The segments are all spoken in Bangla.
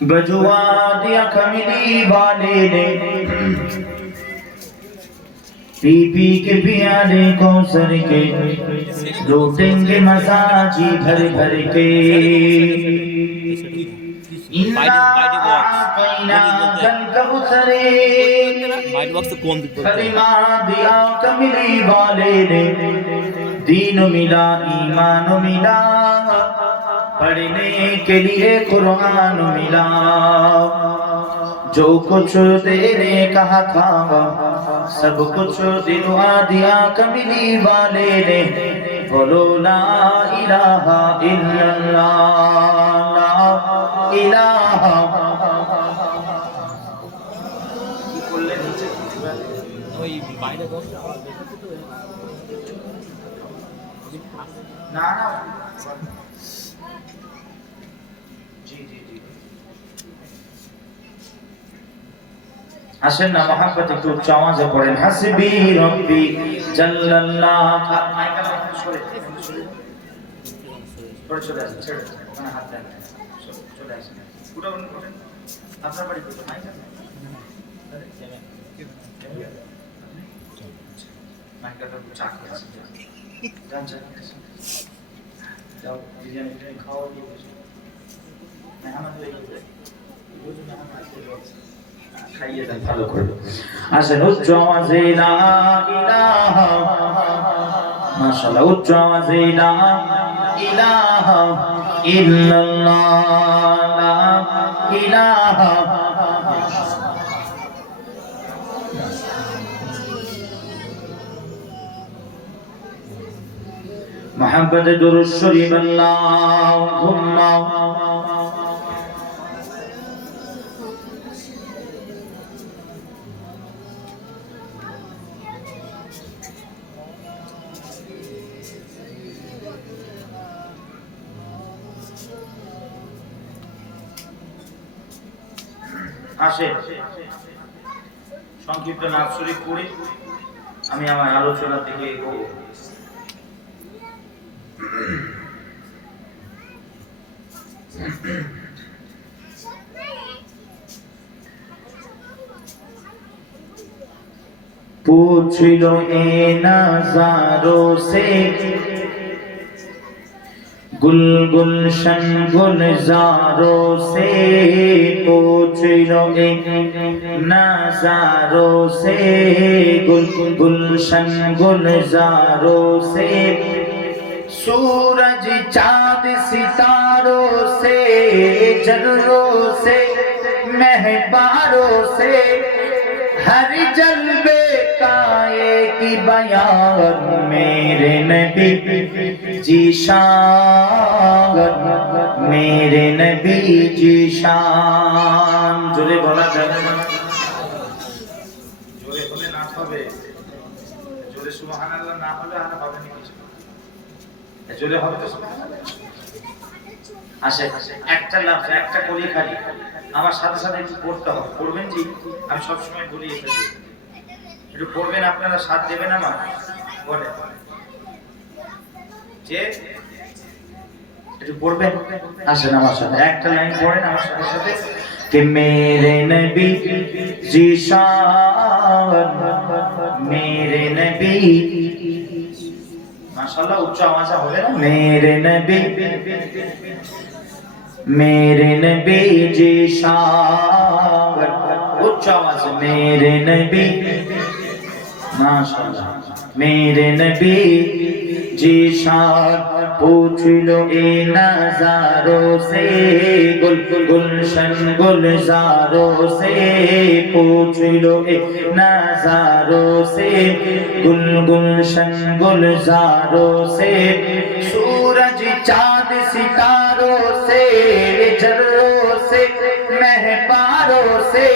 बजुआ दिया कमली वाले ने पी पी के पियाले कौसर के लूटेंगे मसाजी भर भर के इन्ना आक़ैना कल कबूतरे कलिमा दिया कमली वाले ने दीन मिला ईमान मिला पढ़ने के लिए कुरान मिला जो कुछ तेरे कहा था सब कुछ दिलवा दिया कमली वाले ने बोलो ला इलाहा इल्लल्लाह ला इलाहा ना ना আসেন না মহব্বত একটু উচ্চ আওয়াজে পড়েন হাসবি রব্বি জাল্লাল্লাহ পড়ে চলে আসেন ছেড়ে মানে হাত দেন চলে আসেন পুরো বন্ধ করেন আপনার বাড়ি কোথায় মাইক আছে মাইকটা তো চাক আছে জান চাক যাও বিরিয়ানি খাওয়া দিয়ে বসো মেহমান হয়ে গেছে বুঝুন মেহমান আসতে খাইয়ে দেন ভালো করে আসেন উচ্চ আওয়াজে লা ইলাহা মাশাআল্লাহ উচ্চ আওয়াজে লা ইলাহা ইল্লাল্লাহ লা ইলাহা محبت درود شریف اللهم আসে সংক্ষিপ্ত নাম শরীফ পড়ে আমি আমার আলোচনা থেকে এগোবো पूछ लो ए नज़ारों से गुल गुलशन गुलजारों से पूछ लो ए नज़ारों से गुल गुलशन गुलजारों से सूरज चाँद सितारों से जर्रों से महबारों से हर जल्बे का एक बयान मेरे नबी जी शान मेरे नबी जी शान जोरे बोला जाए जोरे बोले ना पावे जोरे सुबहानाल्लाह ना पावे आना पावे नहीं কিছু जोरे হবে তো সুবহানাল্লাহ আসে একটা লাফ একটা কলি খালি আমার সাথে সাথে একটু পড়তে হবে পড়বেন জি আমি সব সময় বলি এটা একটু পড়বেন আপনারা সাথ দেবেন আমার বলে যে একটু পড়বেন আসেন আমার সাথে একটা লাইন পড়েন আমার সাথে সাথে कि मेरे नबी जीशान मेरे नबी माशाल्लाह उच्च आवाज হবে না मेरे नबी जीशान उच्च आवाज मेरे नबी माशाल्लाह मेरे नबी जीशान पूछ लो ए नज़ारों से गुल गुलशन गुलजारों से पूछ लो ए नज़ारों से गुल गुलशन गुलजारों से सूरज चाँद सितारों से जर्रों से महबारों से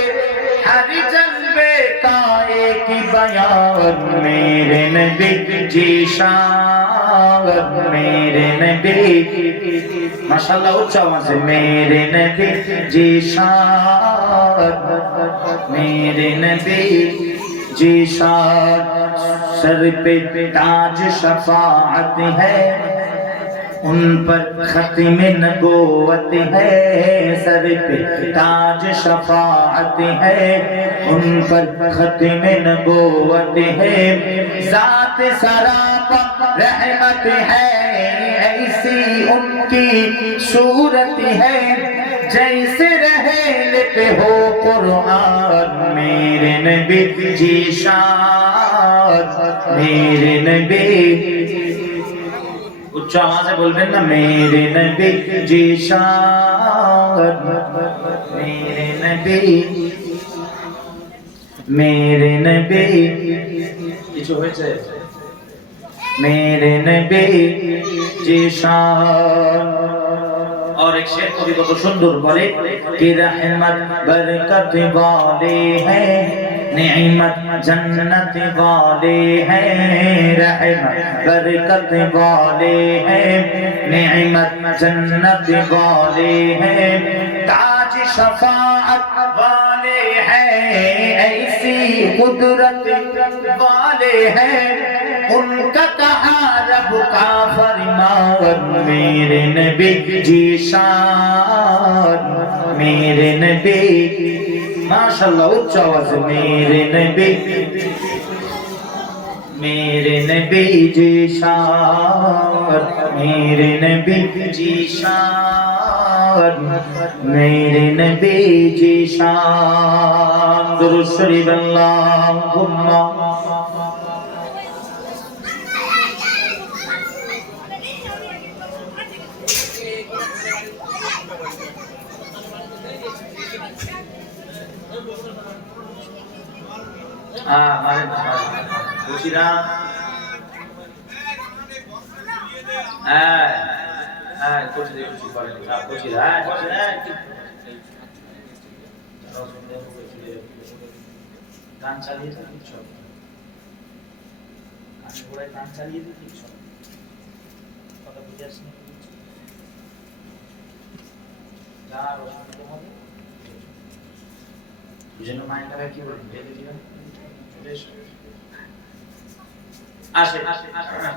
हर जज्बे का एक बयान मेरे नबी जी शान मेरे नबी माशाल्लाह उच्च आवाज से मेरे नबी जी शान मेरे नबी जी शान सर पे ताज शफाअत है उन पर खत्म नबूवत है, सर पे ताज शफाअत है। उन पर खत्म नबूवत है, ज़ात सरापा रहमत है। ऐसी उनकी सूरत है, जैसे रहेल पे हो कुरान। मेरे नबी जी शान, मेरे नबी, उच्च आवाज़ बोलবেন না, मेरे नबी जी शान, मेरे नबी, मेरे नबी। কিছু হয়েছে? मेरे नबी जी शान। और एक शेर को भी बहुत सुंदर बोले कि रहमत बरकत वाले हैं, नेमत जन्नत वाले हैं। रहमत बरकत वाले हैं, नेमत जन्नत वाले हैं। ताज शफाअत वाले हैं, ऐसी कुदरत वाले हैं। उनका कहा रब का फरमान। मेरे नबी जी शान, मेरे नबी, माशाअल्लाह उच्च आवाज। मेरे नबी, मेरे नबी जी शान, मेरे नबी जी शान, मेरे नबी जी शान। दुरूद शरीफ अल्लाहुम्मा। গান চালিয়ে তো কিচ্ছু হবে না, আমি ঘোড়ায় গান চালিয়ে দিই কিচ্ছু হবে না। কথা বুঝে আসছে না? যার অসুবিধা হবে বুঝেন, মায়েরা কি বলেন, ঢেলে দিলাম চলে এসো। আসে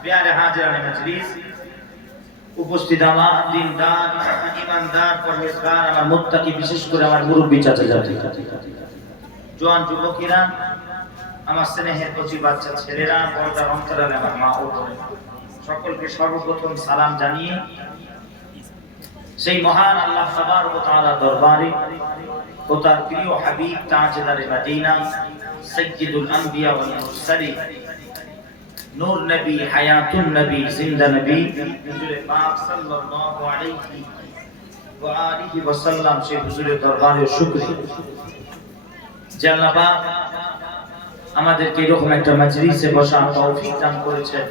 প্যারে হাজিরানে মজলিস, উপস্থিত আমার দিনদার, ইমানদার, পরহেজগার, আমার মুত্তাকি, বিশেষ করে আমার মুরব্বী চাচা চাচি, জোয়ান যুবকেরা, আমার স্নেহের কচি বাচ্চা ছেলেরা, পর্দার অন্তরালে আমার মা ও বোন, সকলকে সর্বপ্রথম সালাম জানিয়ে সেই মহান আল্লাহ তাবারক ওয়া তাআলা দরবারে ও তার প্রিয় হাবিব তাজদারে মদিনা সাইয়্যিদুল আম্বিয়া ওয়াল মুরসালিন, নূর নবী, হায়াতুন নবী, জিন্দা নবী হুজুরে পাক সাল্লাল্লাহু আলাইহি ওয়া আলিহি ওয়া সাল্লাম, সেই হুজুরের দরবারে শুকরিয়া যে আল্লাহ পাক আমাদেরকে এরকম একটা মজলিসে বসার তৌফিক দান করেছেন।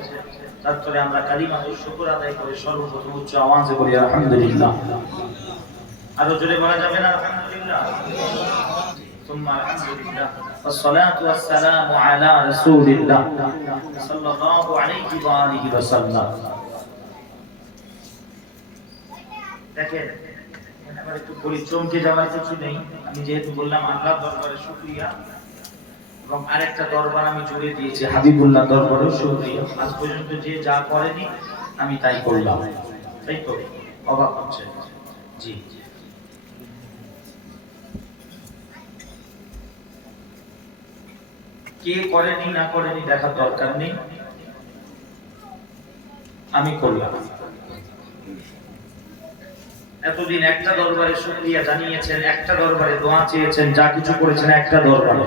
তারপরে আমরা কালিমাতুল শুকর আদায় করে সর্বপ্রথম উচ্চ আওয়াজে বলি আলহামদুলিল্লাহ। আরো জোরে বলা যাবে না আলহামদুলিল্লাহ? সুম্মা আলহামদুলিল্লাহ, ওয়াসসালাতু ওয়াসসালামু আলা রাসূলিল্লাহ সাল্লাল্লাহু আলাইহি ওয়া আলিহি ওয়া সাল্লাম। দেখেন, এবার একটু বলি, চমকে যাওয়ার কিছু নেই। আমি যেহেতু বললাম আল্লাহর দরবারে শুকরিয়া, এবং আরেকটা দরবার আমি জুড়ে দিয়েছি, হাবিবুল্লাহ দরবারও শুকরিয়া। আজ পর্যন্ত যে যা করেনি আমি তাই করলাম, তাই তো? অবাক হচ্ছে? জি, কে করেনি না করেনি দেখার দরকার নেই, আমি করলাম। এতদিন একটা দরবারে শুকরিয়া জানিয়েছেন, একটা দরবারে দোয়া চেয়েছেন, যা কিছু করেছেন একটা দরবারে।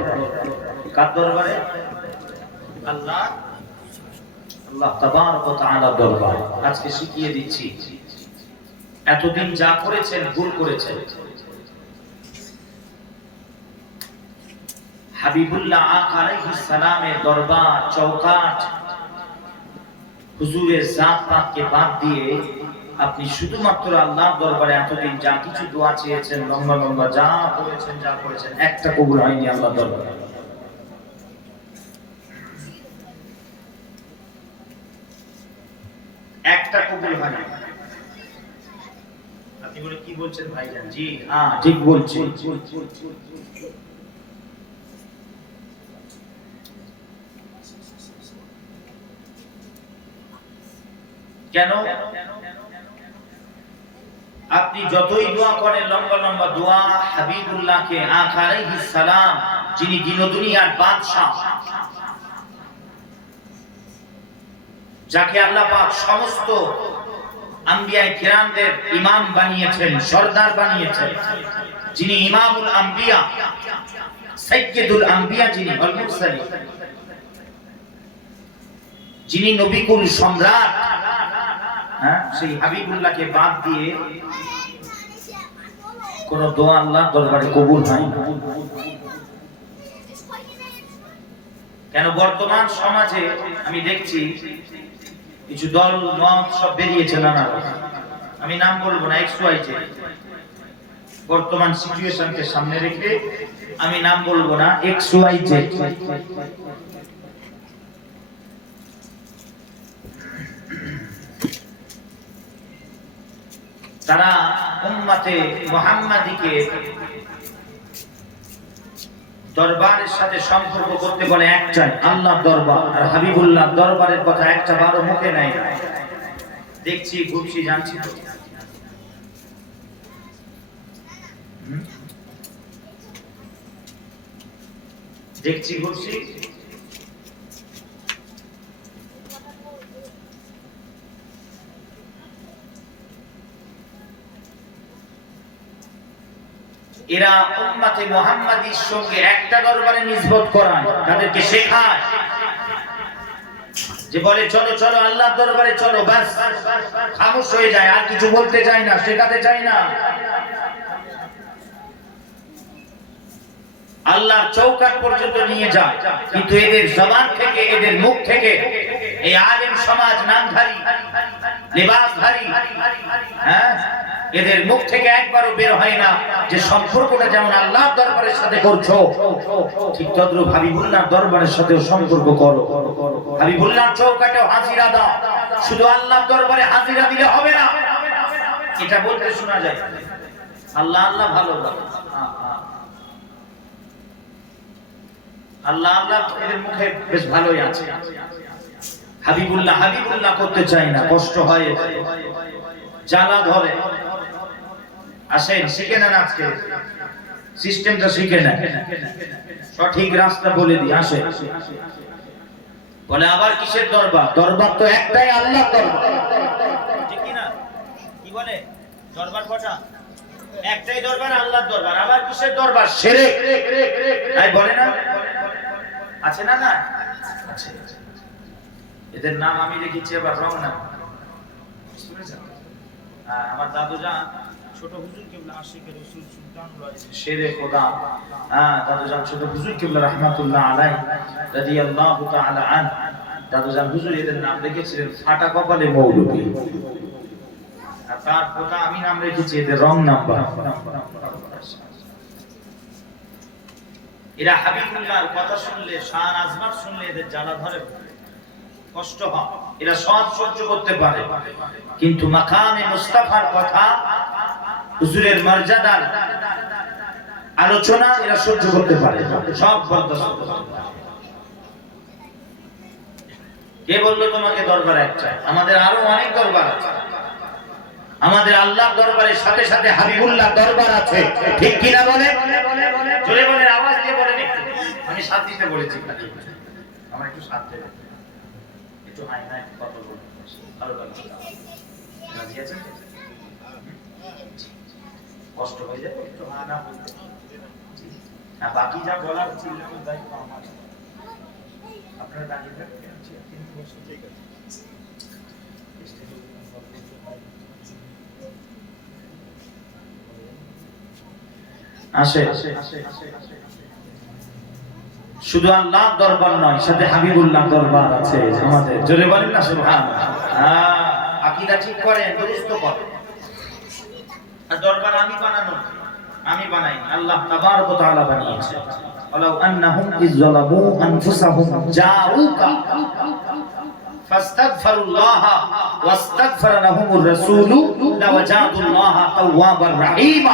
কার দরবারে? আল্লাহ, আল্লাহ তাবারক ওয়া তাআলা দরবারে। আজকে শিখিয়ে দিচ্ছি, এতদিন যা করেছেন ভুল করেছেন। হাবিবুল্লাহ আকা আলাইহিস সালামের দরবার চৌকাঠ, হুজুরের জাত পাককে বাদ দিয়ে আপনি শুধুমাত্র আল্লাহর দরবারে এতদিন যা কিছু দোয়া চেয়েছেন, লম্বা লম্বা যা করেছেন, যা করেছেন, একটা কবুল হয়নি আল্লাহর দরবারে। একটা কবুল হয়নি। আপনি বলে কি বলছেন ভাইজান? জি হ্যাঁ ঠিক বলছি। কেন? আপনি যতই দোয়া করেন লম্বা লম্বা দোয়া, হাবিবুল্লাহকে আলাইহিস সালাম, যিনি দিন ও দুনিয়ার বাদশা, যাকে আল্লাহ পাক সমস্ত আম্বিয়া কিরামদের ইমাম বানিয়েছেন, সরদার বানিয়েছেন, যিনি ইমামুল আম্বিয়া, সাইয়্যিদুল আম্বিয়া, যিনি আল মুরসালিন, যিনি নবীকুল সম্রাট, সেই হাবিবুল্লাহকে বাদ দিয়ে কোন দোয়া আল্লাহর দরবারে কবুল হয় না। কেন বর্তমান সমাজে আমি দেখছি কিছু দল মত সব বেরিয়েছে নানা, আমি নাম বলবো না, XYZ, বর্তমান সিচুয়েশনকে সামনে রেখে আমি নাম বলবো না, XYZ, তারা উম্মতে মুহাম্মাদীকে দরবারের সাথে সম্পর্ক করতে বলে একটাই, আল্লাহর দরবার, আর হাবিবুল্লাহ দরবারের কথা একটা বারো মুখে নাই। দেখছি, ঘুরছি, জানছি তো। দেখছি, ঘুরছি, এরা উম্মতে মুহাম্মাদীর সঙ্গে একটা দরবারে নিসবত করায়, তাদেরকে শেখায় যে বলে চলো চলো আল্লাহর দরবারে চলো, বাস খামোশ হয়ে যায়, আর কিছু বলতে চায় না, শেখাতে চায় না। আল্লাহর চৌকাঠ পর্যন্ত নিয়ে যায়, কিন্তু এদের জবান থেকে, এদের মুখ থেকে এই আলেম সমাজ নামধারী, লেবাসধারী, এদের মুখ থেকে একবারও বের হয় না যে সম্পর্কটা যেমন আল্লাহর দরবারের সাথে করছো, ঠিক তদ্রূপ হাবিবুল্লাহর দরবারের সাথেও সম্পর্ক করো। হাবিবুল্লাহর চৌকাঠেও হাজিরা দাও, শুধু আল্লাহর দরবারে হাজিরা দিলে হবে না, এটা বলতে শোনা যায় আল্লাহ আল্লাহ ভালো ভালো, আল্লাহ আল্লাহ এদের মুখে বেশ ভালোই আছে, হাবিবুল্লাহ হাবিবুল্লাহ করতে চাই না, কষ্ট হয়, জ্বালা ধরে। আসেন শিখে নেন, আজকে সিস্টেমটা শিখে নেন, সঠিক রাস্তা বলে দিই। আসেন, বলে আবার কিসের দরবার? দরবার তো একটাই, আল্লাহর দরবার, ঠিক কি না? কি বলে দরবার কটা? একটাই দরবার, আল্লাহর দরবার। আবার কিসের দরবার? শিরক। তাই বলে না, আছে না? না আছে। এদের নাম আমি রেখেছি আবার রং নাম, শুনেছেন? আমার দাদু জান ছোট হুজুর কিবলা আশিক রাসূল সুলতানুল শেরে খোদা, দাদু জান ছোট হুজুর কিবলা রাহমাতুল্লাহ আলাইহি রাদিয়াল্লাহু তাআলা আন, দাদু জান হুজুর এদের নাম রেখেছিলেন ফাটা কপালে মৌলভী, আর তার কথা আমি নাম রেখেছি এদের রং নাম্বার। এরা হাবিবুল্লাহর কথা শুনলে, শান আজমাত শুনলে এদের জ্বালা ধরে, কষ্ট হয়, এরা সব সহ্য করতে পারে, কিন্তু মাকামে মুস্তাফার কথা, হুজুরের মর্যাদার আলোচনা এরা সহ্য করতে পারে, সব বরদাস্ত করতে পারে। কে বললো তোমাকে দরবার একটা? আমাদের আরো অনেক দরবার আছে, আমাদের আল্লাহর দরবারের সাথে সাথে হাবিবুল্লাহ দরবার আছে, ঠিক কিনা বলে? জোরে বলে, আওয়াজ দিয়ে বলেন একটু। আমি সাথ দিতে বলেছি, আমার একটু সাথ দেবেন, একটু হাই হাই কথা বলুন, ভালো লাগবে। রাজি আছেন? কষ্ট হয়ে যাবে একটু হা না বলতে, আর বাকি যা বলার চিল্লানোর দায়িত্ব আমার। আপনারা দাঁড়িয়ে থাকবেন, ঠিক আছে? আসে, শুধু আল্লাহর দরবার নয়, সাথে হাবিবুল্লাহ দরবার আছে আমাদের। জোরে বলেন না সুবহানাল্লাহ। আকীদা ঠিক করেন, দুরুস্ত করেন। আর দরবার আমি বানানো, আমি বানাই, আল্লাহ তাবারক ওয়া তাআলা বানিয়েছে। ওয়ালাউ আন্নাহুম ইযলামু আনফুসাহুম জাউকা ফাস্তাগফিরুল্লাহ ওয়াস্তাগফারা লাহুমুর রাসূলু লাওয়াজাদুল্লাহ তাওয়াবার রহিমা।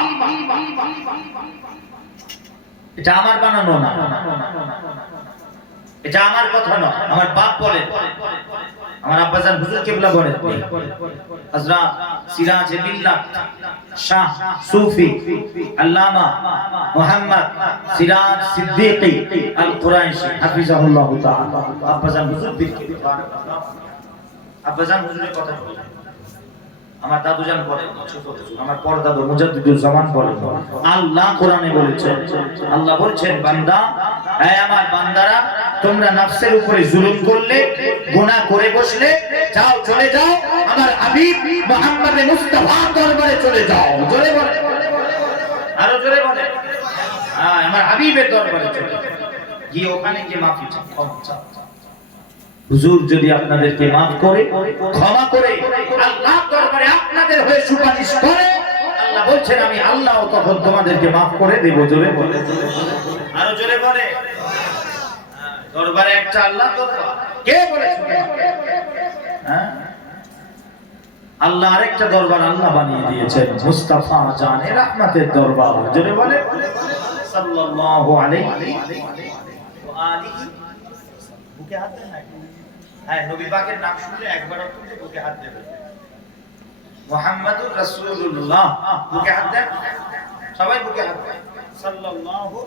এটা আমার বানানো না, এটা আমার কথা নয়, আমার বাপ বলেন আমার আব্বাজান হুজুর কিবলা বলেন হযরত সিরাজ মিল্লাত শাহ সুফি আল্লামা মুহাম্মদ সিরাজ সিদ্দিকী আল কুরাইশি হাফিজাহুল্লাহ তাআলা আব্বাজান হুজুর বীর কিবলা আব্বাজান হুজুরের কথা বলেন আমার দাদুজান বলেন আমার পরদাদু মুজাদ্দিদুল জামান বলেন আল্লাহ কোরআনে বলেছেন আল্লাহ বলছেন বান্দা হে আমার বান্দারা তোমরা নফসের উপরে জুলুম করলে গুনাহ করে বসলে যাও চলে যাও আমার হাবিব মুহাম্মদ মুস্তাফা দরবারে চলে যাও জোরে বলে আরো জোরে বলে আমার হাবিবের দরবারে চলে যাও গিয়ে ওখানে গিয়ে মাফি চাও ক্ষমা চাও হুজুর যদি আপনাদেরকে maaf করে ক্ষমা করে আল্লাহর দরবারে আপনাদের হয়ে সুপারিশ করে আল্লাহ বলছেন আমি আল্লাহও তখন তোমাদেরকে maaf করে দেব জোরে বলে আরো জোরে বলে দরবারে একটা আল্লাহ দরবার কে বলেছে হ্যাঁ আল্লাহ আরেকটা দরবার আল্লাহ বানিয়ে দিয়েছেন মুস্তাফা জানে রহমতের দরবার জোরে বলে সাল্লাল্লাহু আলাইহি ওয়া আলিহি বুকে হাত দেন না হ্যাঁ নবী পাকের নাম শুনলে একবার অন্তত বুকে হাত দেবেন মুহাম্মাদুর রাসূলুল্লাহ বুকে হাত দেন সবাই বুকে হাত দেন সাল্লাল্লাহু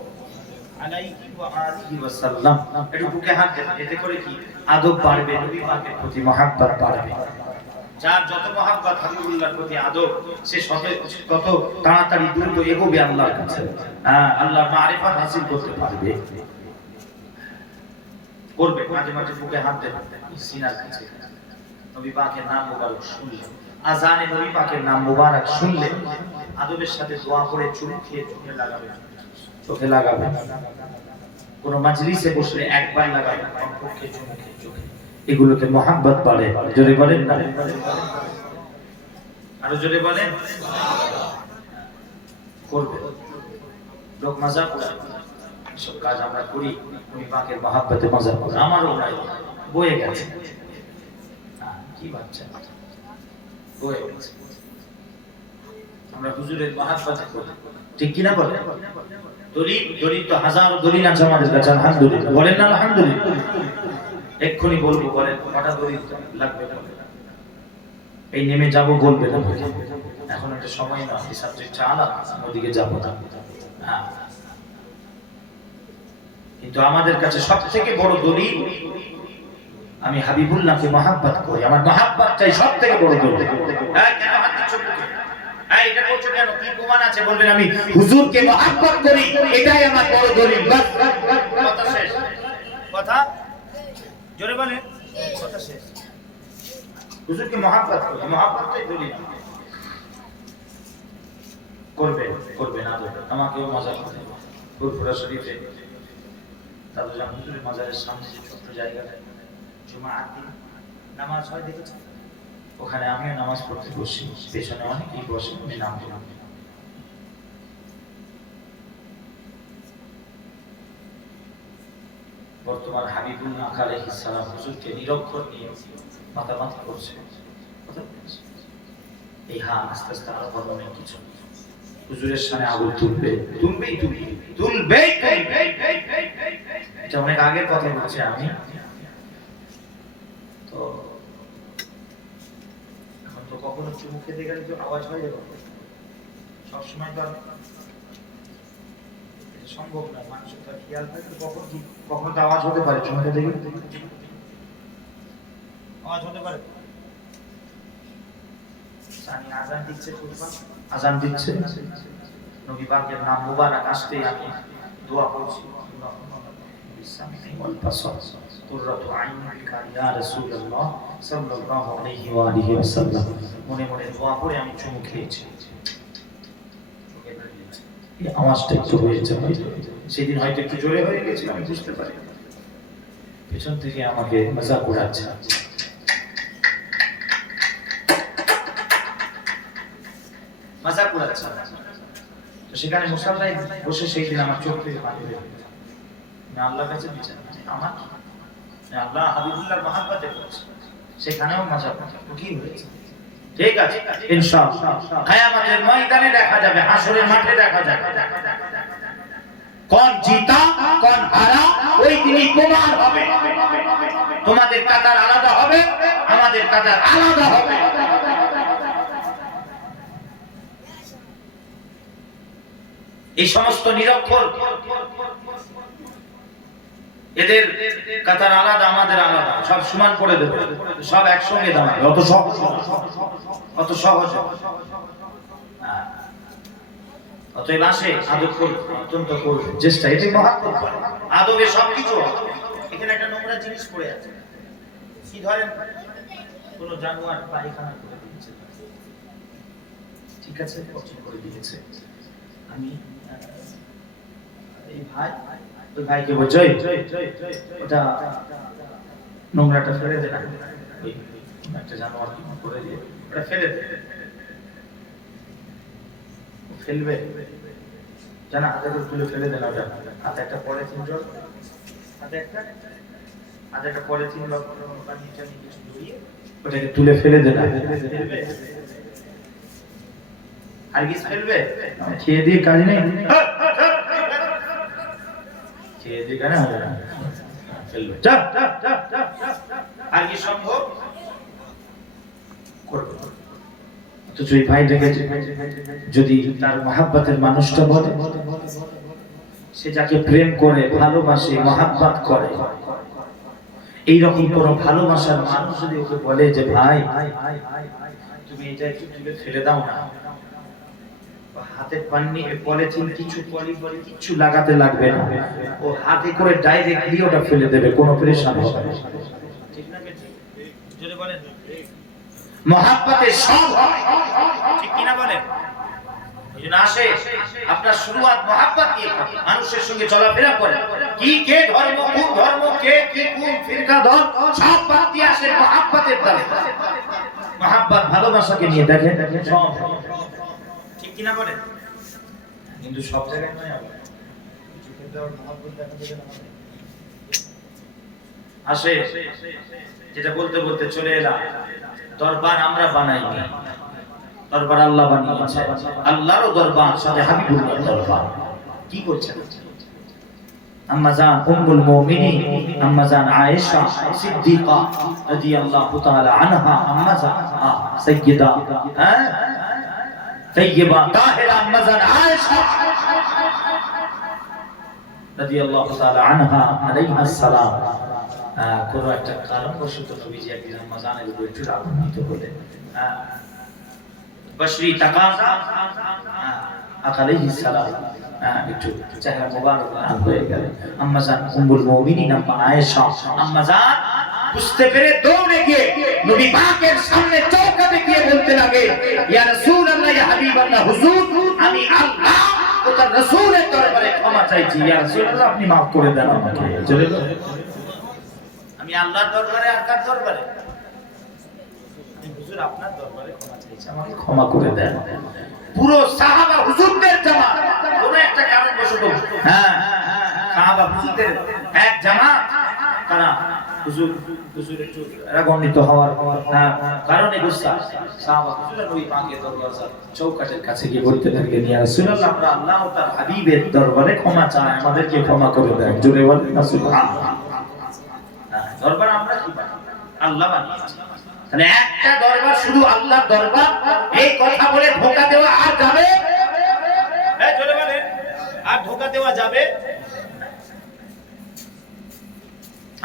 আলাইহি ওয়া আলিহি ওয়াসাল্লাম একটু বুকে হাত দেন এতে করে কি আদব বাড়বে নবী পাকের প্রতি মহব্বত বাড়বে যার যত মহব্বত হাবিবুল্লাহর প্রতি আদব সে তত তাড়াতাড়ি দ্রুত এগোবে আল্লাহর কাছে আল্লাহর মারিফত হাসিল করতে পারবে করবে মাঝে মাঝে বুকে হাত দেবে সিনার কাছে নবী পাকের নাম মুবারক শুনলে আজানে নবী পাকের নাম মুবারক শুনলে আদবের সাথে দোয়া করে চুমু খেয়ে চোখে লাগাবে কোন মাজলিসে বসলে একবার লাগাবে কমপক্ষে চুমু খেয়ে চোখে এগুলোতে মহব্বত বাড়ে জোরে বলেন না আরো জোরে বলেন করবে লোক মজা করে সব কাজ আমরা করি নবী পাকের মহব্বতে মজা করে আমারও নাই বয়ে গেছে কি বাচ্চা বয়ে গেছে আমরা হুজুরের মহব্বতে করি ঠিক কি না বলে দলিল তো হাজারো দলিল আছে আমাদের কাছে আলহামদুলিল্লাহ বলেন না আলহামদুলিল্লাহ এক্ষুনি বলবো বলেন কটা দলিল লাগবে এই নেমে যাব বলবে না এখন একটা সময় না এই সাবজেক্টটা আলাদা ওদিকে যাব না হ্যাঁ কিন্তু আমাদের কাছে সবথেকে বড় দলিল আমি হাবিবুল্লাহকে মহব্বত করি আমার মহব্বত চাই সবথেকে বড় দলিল হ্যাঁ কেন হাত দিচ্ছ বুকে হ্যাঁ এটা বলছো কেন কি প্রমাণ আছে বলবেন আমি হুজুরকে মহব্বত করি এটাই আমার বড় দলিল বাস কথা শেষ কথা জোরে বলেন কথা শেষ হুজুরকে মহব্বত করি মহব্বতটাই দলিল করবে না তো আমাকেও মজা করতে ফুরফুরা শরীফে দাদুজান হুজুরের মাজারের সামনে যে ছোট্ট জায়গাটা জুমার দিন নামাজ হয় দেখেছেন ওখানে আমিও নামাজ পড়তে বসি পেছনে অনেকেই বসে আমি নাম দিলাম বর্তমান হাবিবুল্লাহ আলাইহিস সালাম হুজুরকে নিরক্ষর নিয়ে মাতামাতি করছে এই আস্তে আস্তে আরো বর্ণনের কিছু হুজুরের সামনে আগুন তুলবেই এটা অনেক আগের কথা বলছি আমি তো এখন তো কখনো চুমু খেতে গেলে তো আওয়াজ হয় যাবে সবসময় তো এটা সম্ভব না মানুষের তো খেয়াল থাকে কখন তো আওয়াজ হতে পারে চুমু খেতে গেলে আওয়াজ হতে পারে সানি আজান দিচ্ছে আজান দিচ্ছে নবী পাকের নাম মুবারক আসতে আমি দোয়া করছি বিসমিহি ওয়াল বাসার কুররাতু আইনিকা ইয়া রাসূলুল্লাহ সাল্লাল্লাহু আলাইহি ওয়া আলিহি ওয়াসাল্লাম মনে মনে দোয়া করে আমি চুমু খেয়েছি এই আওয়াজটা একটু হয়েছে সেদিন হয়তো একটু জোরে হয়ে গেছে আমি বুঝতে পারি পেছন থেকে আমাকে মজা উড়াচ্ছে মজা উড়াচ্ছে তো সেখানে মুসাল্লাই বসে সেই দিন আমার চোখ থেকে পানি বের হয়েছে আমি আল্লাহর কাছে বিচার আমার আল্লাহ হাবিবুল্লাহর মহব্বতে করছে সেখানেও মজা কি হয়েছে ঠিক আছে ইনশাআল্লাহ কিয়ামতের ময়দানে দেখা যাবে হাসরের মাঠে দেখা যাবে কোন জিতা কোন হারা ওই দিনই প্রমাণ হবে তোমাদের কাতার আলাদা হবে আমাদের কাতার আলাদা হবে। এই সমস্ত নিরক্ষর এদের কাতার আলাদা, আমাদের আলাদা, সব সমান করে দেবে, সব একসঙ্গে দাঁড়াবে। অত সহজ অতএব আসে আদব করবে, অত্যন্ত করবে চেষ্টা, এটাই মহাত্মা। আদবে সবকিছু। এখানে একটা নোংরা জিনিস পড়ে আছে, কি ধরেন কোন জানোয়ার পায়খানা করে দিয়েছে, ঠিক আছে, পছন্দ করে দিয়েছে, আমি এই ভাই ওই ভাইকে বলছি ওটা নোংরাটা ফেলে দে না, ওই একটা জানোয়ার কি করে দিয়ে ওটা ফেলে দে, ফেলবে জানা, হাতে করে তুলে ফেলে দেন ওটা, হাতে একটা পলিথিন জল, হাতে একটা পলিথিন বা পানি টানি কিছু জড়িয়ে ওটাকে তুলে ফেলে দেন। ফেলবে হারগিজ ফেলবে? খেয়ে দিয়ে কাজ নেই, খেয়ে দিয়ে কেন হবে না, ফেলবে, যা আর কি সম্ভব করবে। তো যদি ভাই দেখেছে, যদি তার মহাব্বতের মানুষটা বলে, সে যাকে প্রেম করে, ভালোবাসে, মহাব্বত করে, এইরকম কোন ভালোবাসার মানুষ যদি ওকে বলে যে ভাই তুমি এটা একটু তুলে ফেলে দাও না, হাতে পানি পলিথিন কিছু কিছু লাগাতে লাগবে না, ও হাতে করে ডাইরেক্টলি ওটা ফেলে দেবে, কোনো পরেশানি হবে না। ঠিক না? জোরে বলেন, মহাব্বতে সব হয়, ঠিক কি না বলেন? ওইজন্য আসে আপনার শুরুয়াত মহাব্বত দিয়ে, মানুষের সঙ্গে চলাফেরা করে, কি কে ধর্ম, কোন ধর্ম, কে কি কোন ফিরকা ধর্ম, সব বাদ দিয়ে আসে মহাব্বতের দ্বারা। মহাব্বত ভালোবাসাকে নিয়ে দেখেন সব, ঠিক কি না বলেন? কিন্তু সব জায়গায় নয়, আবার কিছু ক্ষেত্রে আবার মহাব্বত দেখা যায় না। আসে যেটা বলতে বলতে চলে এলাম, দরবার আমরা বানাইনি, দরবার আল্লাহ বানিয়েছে। আল্লাহরও দরবার, সাথে হাবিবুল্লাহর দরবার। কি করছেন? আম্মা জান উম্মুল মুমিনিন, আম্মা জান আয়েশা সিদ্দিকা রাদিয়াল্লাহু তাআলা আনহা, আম্মা জান সাইয়্যিদা তাইয়্যিবা তাহিরা, আম্মা জান আয়েশা রাদিয়াল্লাহু তাআলা আনহা আলাইহিস সালাম, কোন একটা কারণবশত নবীজি একদিন আম্মা জানের উপর একটু রাগান্বিত হলেন, বশরি তাকাজা আলাইহিস সালাম একটু চেহারা মোবারক লাল হয়ে গেল। আম্মা জান উম্মুল মুমিনিন আম্মা আয়েশা, আম্মা জান বুঝতে পেরে দৌড়ে গিয়ে নবী পাকের সামনে চৌকাঠে গিয়ে বলতে লাগে, ইয়া রাসূলুল্লাহ, ইয়া হাবিবাল্লাহ, হুজুর আমি আল্লাহ ও তার রাসূলের দরবারে ক্ষমা চাইছি, ইয়া রাসূলুল্লাহ আপনি maaf করে দেন আমাকে। চলে গেল, আমি আল্লাহর দরবারে আর কার দরবারে? হুজুর আপনার দরবারে ক্ষমা চাইছি, আমাকে ক্ষমা করে দেন। পুরো সাহাবা হুজুরদের জামাত, কোন একটা কারণ বশত সাহাবা হুজুরদের এক জামাত, কারণ হুজুর একটু রাগান্বিত হওয়ার কারণে গুসা, সাহাবা হুজুরের ওই পাকের দরজা চৌকাঠের কাছে গিয়ে বলতে লাগলেন, ইয়া রাসূলুল্লাহ আমরা আল্লাহ ও তার হাবিবের দরবারে ক্ষমা চাই, আমাদেরকে ক্ষমা করে দেন। জোরে বলেন না সুবহানাল্লাহ। দরবার আমরা কি বানাই? আল্লাহ বানিয়েছেন। তাহলে একটা দরবার শুধু আল্লাহর দরবার, এই কথা বলে ধোঁকা দেওয়া আর যাবে? হ্যাঁ জোরে বলেন, আর ধোঁকা দেওয়া যাবে?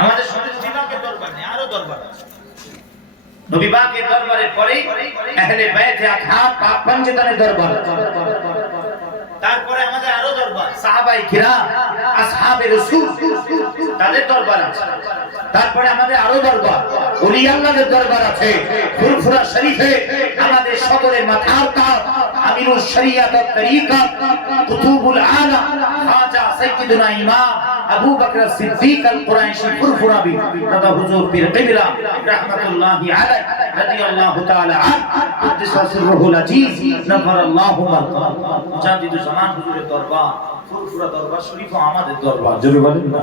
আমাদের সমাজে নবী পাকের দরবার নেই, আরো দরবার আছে। নবী পাকের দরবারের পরেই আহলে বাইতে আতহার পাক পঞ্চতনের দরবার, তারপরে আমাদের আরো দরবার, সাহাবায়ে কিরাম আসহাবে রাসূল তাদের দরবার আছে, তারপরে আমাদের আরো দরবার, ওলি আল্লাহদের দরবার আছে। ফুরফুরা শরীফে আমাদের সকলের মাথার তাজ আমিরুশ শরিয়াত ওয়াত তরিকাত কুতুবুল আলা খাজা সাইয়্যিদুনা ইমাম আবু বকর সিদ্দিক আল কুরাইশি ফুরফুরাবি দাদা হুজুর পীর কিবলা রাহমাতুল্লাহি আলাইহি রাদিয়াল্লাহু তাআলা আন কুদ্দিসা সিররুল আজিজ নাফারাল্লাহু মারকা। মুজাদ্দিদুজ জামান হুজুরের দরবার, ফুরফুরা দরবার শরীফ আমাদের দরবার। জোরে বলেন না।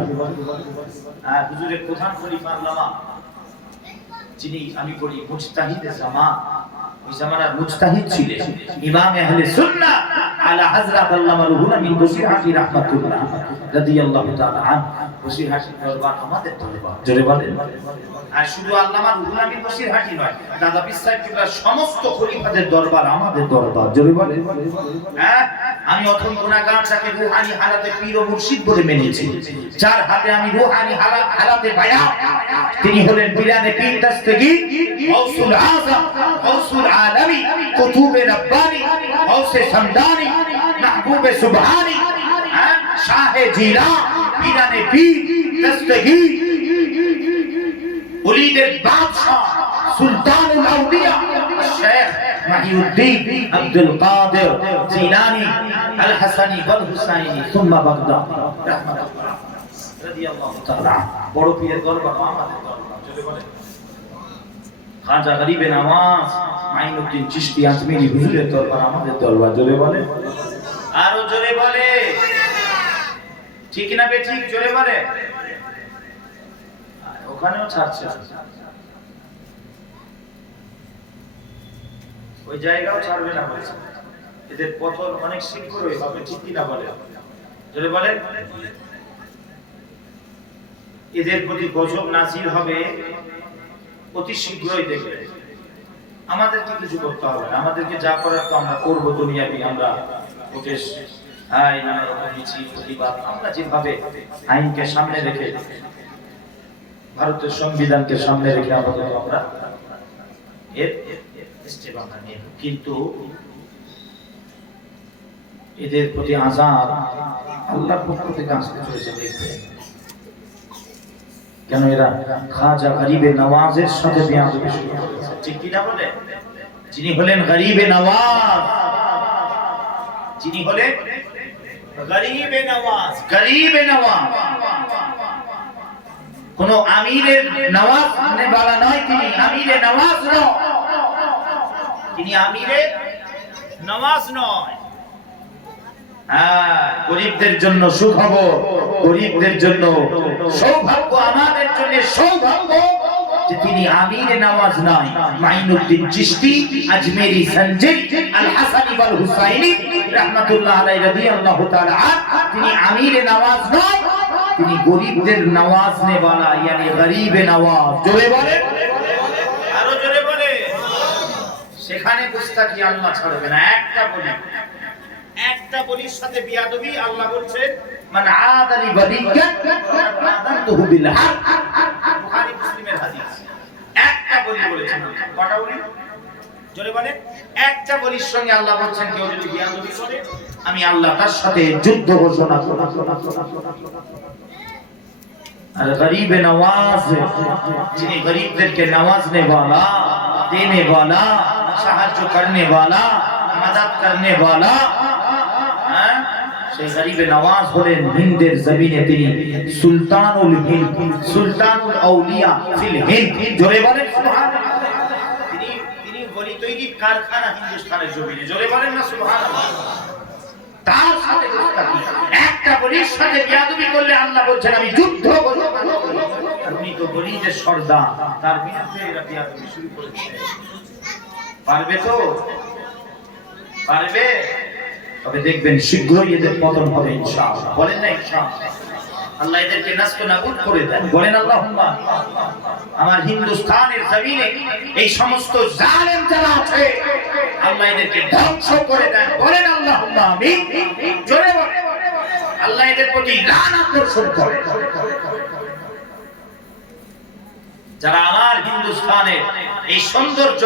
হুজুরের প্রধান খলিফা আল্লামা যিনি আমি বলি মুজতাহিদে জামান ওই জামানার মুজতাহিদ ছিলেন ইমাম আহলে সুন্নাহ আলা হযরত আল্লামা রুহুল আমিন বসিরহাটি রাহমাতুল্লাহ রাদিয়াল্লাহু তাআলা আনহু। বসিরহাটি দরবার আমাদের দরবার, জোরে বলেন। আর শুধু আল্লামা রুহুল আমিন বসিরহাটি নয়, দাদা পীর সাহেব কিবলার সমস্ত খলিফাদের দরবার আমাদের দরবার, জোরে বলেন। হ্যাঁ, আমি অথম গুনাহগার যাকে রূহানি হালাতে পীর ও মুর্শিদ বলে মেনেছি, যার হাতে আমি রূহানি হালাতে বায়াত, তিনি হলেন পীরানে পীর দস্তগীর গাউসুল আযম গাউসুল আলমী কুতুবে রব্বানী গাউসে সমদানী মাহবুবে সুবহানী শাহে জিলান পীরানে পীর দস্তগীর ওলিদের বাদশাহ সুলতানুল আউলিয়া শেখ মাহিউদ্দিন আব্দুল কাদের জিলানী আল হাসানী ওয়াল হুসাইনী সুম্মা বাগদাদি রাহমাতুল্লাহ রাদিয়াল্লাহু তাআলা। বড় পীরের দরবার আমাদের দরবার, চলে বলে। খাজা গরিবে নওয়াজ মাইনুদ্দিন চিশতি আজমিরি হুজুরের দরবার আমাদের দরবার, জোরে বলে। আরো জোরে বলে, ঠিক না বে ঠিক, জোরে বলে। ওখানেও ছাড়ছে, ওই জায়গাও ছাড়বে না বলছে। এদের পতন অনেক শীঘ্রই হবে, ঠিক কি না বলে, জোরে বলে। এদের প্রতি গজব নাজিল হবে অতি শীঘ্রই, দেখবে। আমাদেরকে কিছু করতে হবে না, আমাদেরকে যা করার তো আমরা করবো। দুনিয়াবি আমরা প্রোটেস্ট, নানা রকম মিছিল, প্রতিবাদ, আমরা যেভাবে আইনকে সামনে রেখে, ভারতের সংবিধানকে সামনে রেখে আমরা এর স্টেপ আমরা নেব। কিন্তু এদের প্রতি আযাব আল্লাহর পক্ষ থেকে আসতে চলেছে, দেখবে। কেন এরা খাজা গরিবে নওয়াজের সাথে বেয়াদবি শুরু করেছে, ঠিক কি না বলে। যিনি হলেন গরিবে নওয়াজ, যিনি হলেন গরিবে নওয়াজ, গরিবে নওয়াজ, কোন আমিরের নওয়াজ নেওয়ালা নয়, তিনি আমিরে নওয়াজ নয়, তিনি আমিরে নওয়াজ নয়। গরিবদের জন্য সুখবর, গরিবদের জন্য সৌভাগ্য, আমাদের জন্য সৌভাগ্য যে তিনি আমিরে নওয়াজ নয়। মাইনুদ্দিন চিশতি আজমেরি সঞ্জিদ আল হাসানী ওয়াল হুসাইনী রাহমাতুল্লাহ আলাইহি রাদিয়াল্লাহু তাআলা আনহু, তিনি আমিরে নওয়াজ নয়, তিনি গরিবদের নওয়াজ নেওয়ালা, ইয়ানি গরিবে নওয়াজ, জোরে বলে। আরো জোরে বলে। সেখানে গুস্তাখি আল্লাহ ছাড়বে না। একটা বলির সাথে বিয়াদবি, আল্লাহ বলছেন মান আদালি ওয়ালিয়ান আদানতুহু বিল হক, বুখারী মুসলিমের হাদিস। একটা বলি বলেছেন, কটা বলি, জোরে বলে। একটা বলির সঙ্গে আল্লাহ বলছেন কেউ যদি বিয়াদবি করে, আমি আল্লাহ তার সাথে যুদ্ধ ঘোষণা করব। আর গরিবে নওয়াজ, যিনি গরিবদেরকে নওয়াজনে वाला, देने वाला, সাহায্য करने वाला, मदद करने वाला, সেই গরিবে নওয়াজ হলেন হিন্দের জমিনে তিনি সুলতানুল হিন্দ, সুলতানুল আউলিয়া ফিল হিন্দ, জোরে বলেন সুবহানাল্লাহ। তিনি বলি তৈরির কারখানা হিন্দুস্তানের জমিনে, জোরে বলেন না সুবহানাল্লাহ। তার সাথে গুস্তাখি, একটা বলির সাথে বিয়াদবি করলে আল্লাহ বলছেন আমি যুদ্ধ করব। উনি তো বলিদের সর্দার, তার বিরুদ্ধে এরা বিয়াদবি শুরু করেছে। পারবে তো? পারবে? তবে দেখবেন শীঘ্রই এদের পতন হবে ইনশাআল্লাহ, বলেন না ইনশাআল্লাহ। আল্লাহ এদেরকে নষ্ট নাবুদ করে দেন, বলেন আল্লাহুম্মা। আমার হিন্দুস্তানের জমিনে এই সমস্ত জালেম যারা আছে, আল্লাহ এদেরকে ধ্বংস করে দেন, বলেন আল্লাহুম্মা আমিন, জোরে বলেন। আল্লাহ এদের প্রতি লানত বর্ষণ করে। যারা আমার হিন্দুস্তানের এই সৌন্দর্য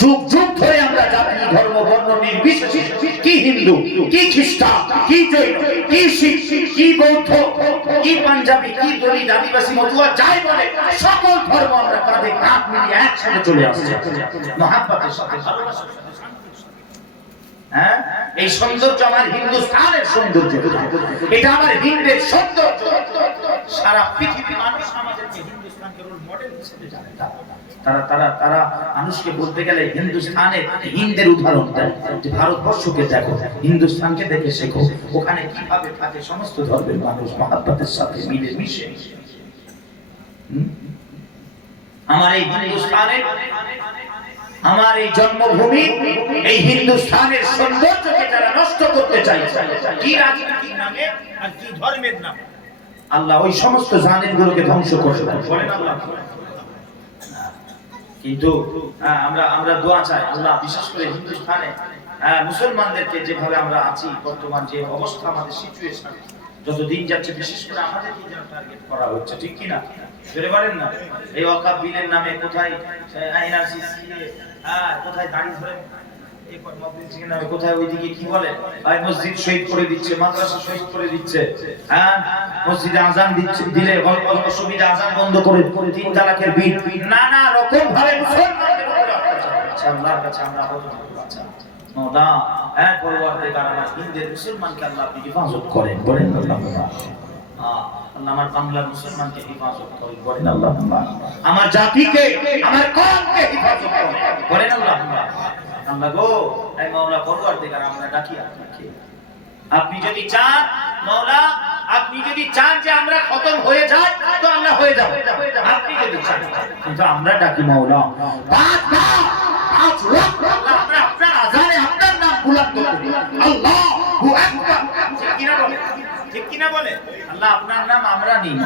যুগ যুগ ধরে আমরা জাতি ধর্ম বর্ণ নির্বিশেষে, কি হিন্দু, কি খ্রিস্টান, কি জৈন, কি শিখ, কি বৌদ্ধ, কি পাঞ্জাবি, কি দলিত, আদিবাসী, মতুয়া, যাই বলে সকল ধর্ম আমরা কাঁধে কাঁধ মিলিয়ে একসাথে চলে আসছি মহাব্বতের সাথে, ভালোবাসার সাথে, শান্তির সাথে। এই সৌন্দর্য আমার হিন্দুস্তানের সৌন্দর্য, এটা আমার হিন্দের সৌন্দর্য। সারা পৃথিবীর মানুষ আমাদেরকে হিন্দুস্তানকে রোল মডেল হিসেবে জানে। তারা মানুষকে বলতে গেলে হিন্দুস্তানের হিন্দের উদাহরণ দেয় যে ভারতবর্ষকে দেখো, হিন্দুস্তানকে দেখে শেখো, ওখানে কিভাবে থাকে সমস্ত ধর্মের মানুষ মহাব্বতের সাথে মিলে মিশে। আমার এই হিন্দুস্তানের আমার এই জন্মভূমি, এই হিন্দুস্তানের সৌন্দর্যকে যারা নষ্ট করতে চাইছে, কি রাজনীতির নামে আর কি ধর্মের নামে, আল্লাহ ওই সমস্ত জালিমগুলোকে ধ্বংস করে দেন, বলেন আল্লাহ। কিন্তু আমরা দোয়া চাই, আল্লাহ বিশেষ করে হিন্দুস্তানে মুসলমানদেরকে যেভাবে আমরা আছি, বর্তমান যে অবস্থা, আমাদের সিচুয়েশন যত দিন যাচ্ছে, বিশেষ করে আমাদেরকে যেন টার্গেট করা হচ্ছে, ঠিক কি না? ধরে পারেন না? এই ওয়াকাফ বিলের নামে কোথায় এনআরসি, কোথায় দাড়ি ধরে, এই মকবুল সিংয়ের নামে কোথায় ওইদিকে কি বলে, ভাই মসজিদ শহীদ করে দিচ্ছে, মাদ্রাসা শহীদ করে দিচ্ছে, মসজিদে আজান দিচ্ছে, দিলে অসুবিধা, আজান বন্ধ করে 3 তালাকের বিল, নানা রকম ভাবে মুসলমানদের উপরে অত্যাচার হচ্ছে। আল্লাহর কাছে আমরা আবেদন করছি, মওলা পরওয়ারদিগার আমার হিন্দের মুসলমানকে আল্লাহ আপনি হেফাজত করেন, বলেন আল্লাহুম্মা। আল্লাহ আমার বাংলার মুসলমানকে হেফাজত করেন, বলেন আল্লাহুম্মা। আমার জাতিকে, আমার কওমকে হেফাজত করেন, বলেন আল্লাহুম্মা। আল্লাহ গো, এই মওলা পরওয়ারদিগার আমরা ডাকি আপনাকে, আপনি যদি চান মওলা, আপনি যদি চান যে আমরা খতম হয়ে যাই, তো আল্লাহ হয়ে যাব, আপনি যদি চান। কিন্তু আমরা ডাকি মওলা, আল্লাহ আমরা আপনার আযানে আপনার নাম বুলন্দ করি, আল্লাহু আকবার, ঠিক কিনা বলে, ঠিক কিনা বলে? আল্লাহ আপনার নাম আমরা নিই,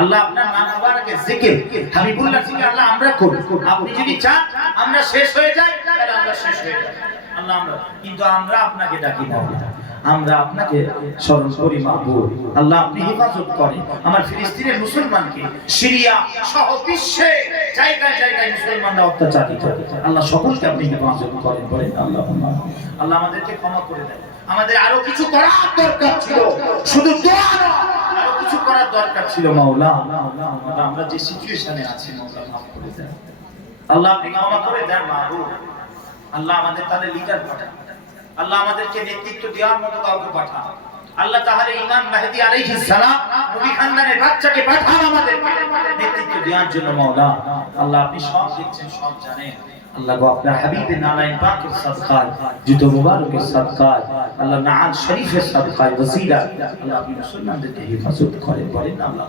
আল্লাহ আপনার নাম মুবারকের জিকির, হাবিবুল্লাহ জিকির আল্লাহ আমরা করি। আপনি যদি চান আমরা শেষ হয়ে যাই, তাহলে আমরা শেষ হয়ে যাই, আল্লাহ আমরা, কিন্তু আমরা আপনাকে ডাকি না, আমরা আপনাকে স্মরণ করি মাহবুব। আল্লাহ আপনি হেফাজত করেন আমার ফিলিস্তিনের মুসলমানকে, সিরিয়া সহ বিশ্বে জায়গায় জায়গায় মুসলমানরা অত্যাচারিত, আল্লাহ সকলকে আপনি হেফাজত করেন, বলেন আল্লাহুম্মা। আল্লাহ আমাদেরকে ক্ষমা করে দেন, আমাদের আরো কিছু করার দরকার ছিল, শুধু দোয়া না, আরো কিছু করার দরকার ছিল মাওলা। আমরা যে সিচুয়েশনে আছি মাওলা মাফ করে দেন, আল্লাহ আপনি ক্ষমা করে দেন মাহবুব। আল্লাহ আমাদের তাহলে লিডার পাঠান, আল্লাহ আমাদেরকে নেতৃত্ব দেওয়ার মতো কাউকে পাঠান, আল্লাহ তাহলে ইমাম মেহেদী আলাইহিস সালাম নবী খানদানের বাচ্চাকে পাঠান আমাদেরকে নেতৃত্ব দেওয়ার জন্য মাওলা। আল্লাহ আপনি সব দেখছেন, সব জানেন, আল্লাহ গো আপনার হাবিবে নালাইন পাকের সাদকায়, জুতো মুবারকের সাদকায়, আল্লাহ নাআল শরীফের সাদকায়, ওসিলা আল্লাহ আপনি মুসলমানদেরকে হেফাজত করেন, বলেন আল্লাহ।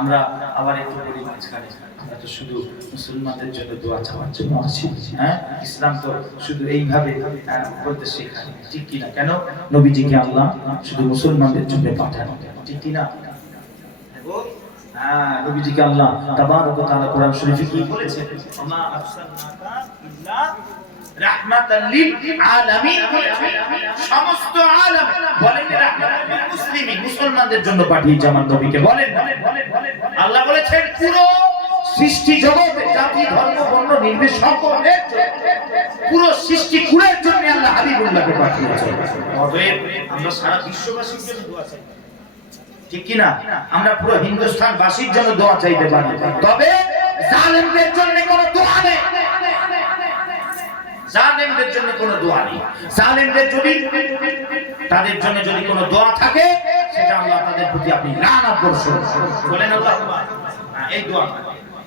আমরা আবার একটু বলি মাঝখানে, আমরা তো শুধু মুসলমানদের জন্য দোয়া চাওয়ার জন্য আছি, ইসলাম তো শুধু এইভাবে বলতে শেখায়, ঠিক কি না? কেন নবীজিকে আল্লাহ শুধু মুসলমানদের জন্য পাঠান, ঠিক কি না? নবীজিকে আল্লাহ তাবারক ওয়া তাআলা কোরআন শরীফে কি বলেছেন? ওমা আরসালনাকা ইল্লা রাহমাতাল লিল আলামিন, সমস্ত আলাম, বলেন রাহমাতাল লিল মুসলিমিন, মুসলমানদের জন্য পাঠিয়েছি আমার নবীকে, বলেন আল্লাহ বলেছেন পুরো সৃষ্টি জগতে, জাতি ধর্ম বর্ণ নির্বিশেষে সকলের জন্য, পুরো সৃষ্টি কুলের জন্য আল্লাহ হাবিবুল্লাহকে পাঠিয়েছেন। অতএব আমরা সারা বিশ্ববাসীর জন্য দোয়া চাই, ঠিক কি না? আমরা পুরো হিন্দুস্তান বাসীর জন্য দোয়া চাইতে পারি, তবে জালেমদের জন্য কোনো দোয়া নেই, জালেমদের জন্য কোনো দোয়া নেই। জালেমদের যদি, তাদের জন্য যদি কোনো দোয়া থাকে, সেটা আল্লাহ তাদের প্রতি আপনি লানত বর্ষণ করুন, বলেন আল্লাহুম্মা। এই দোয়া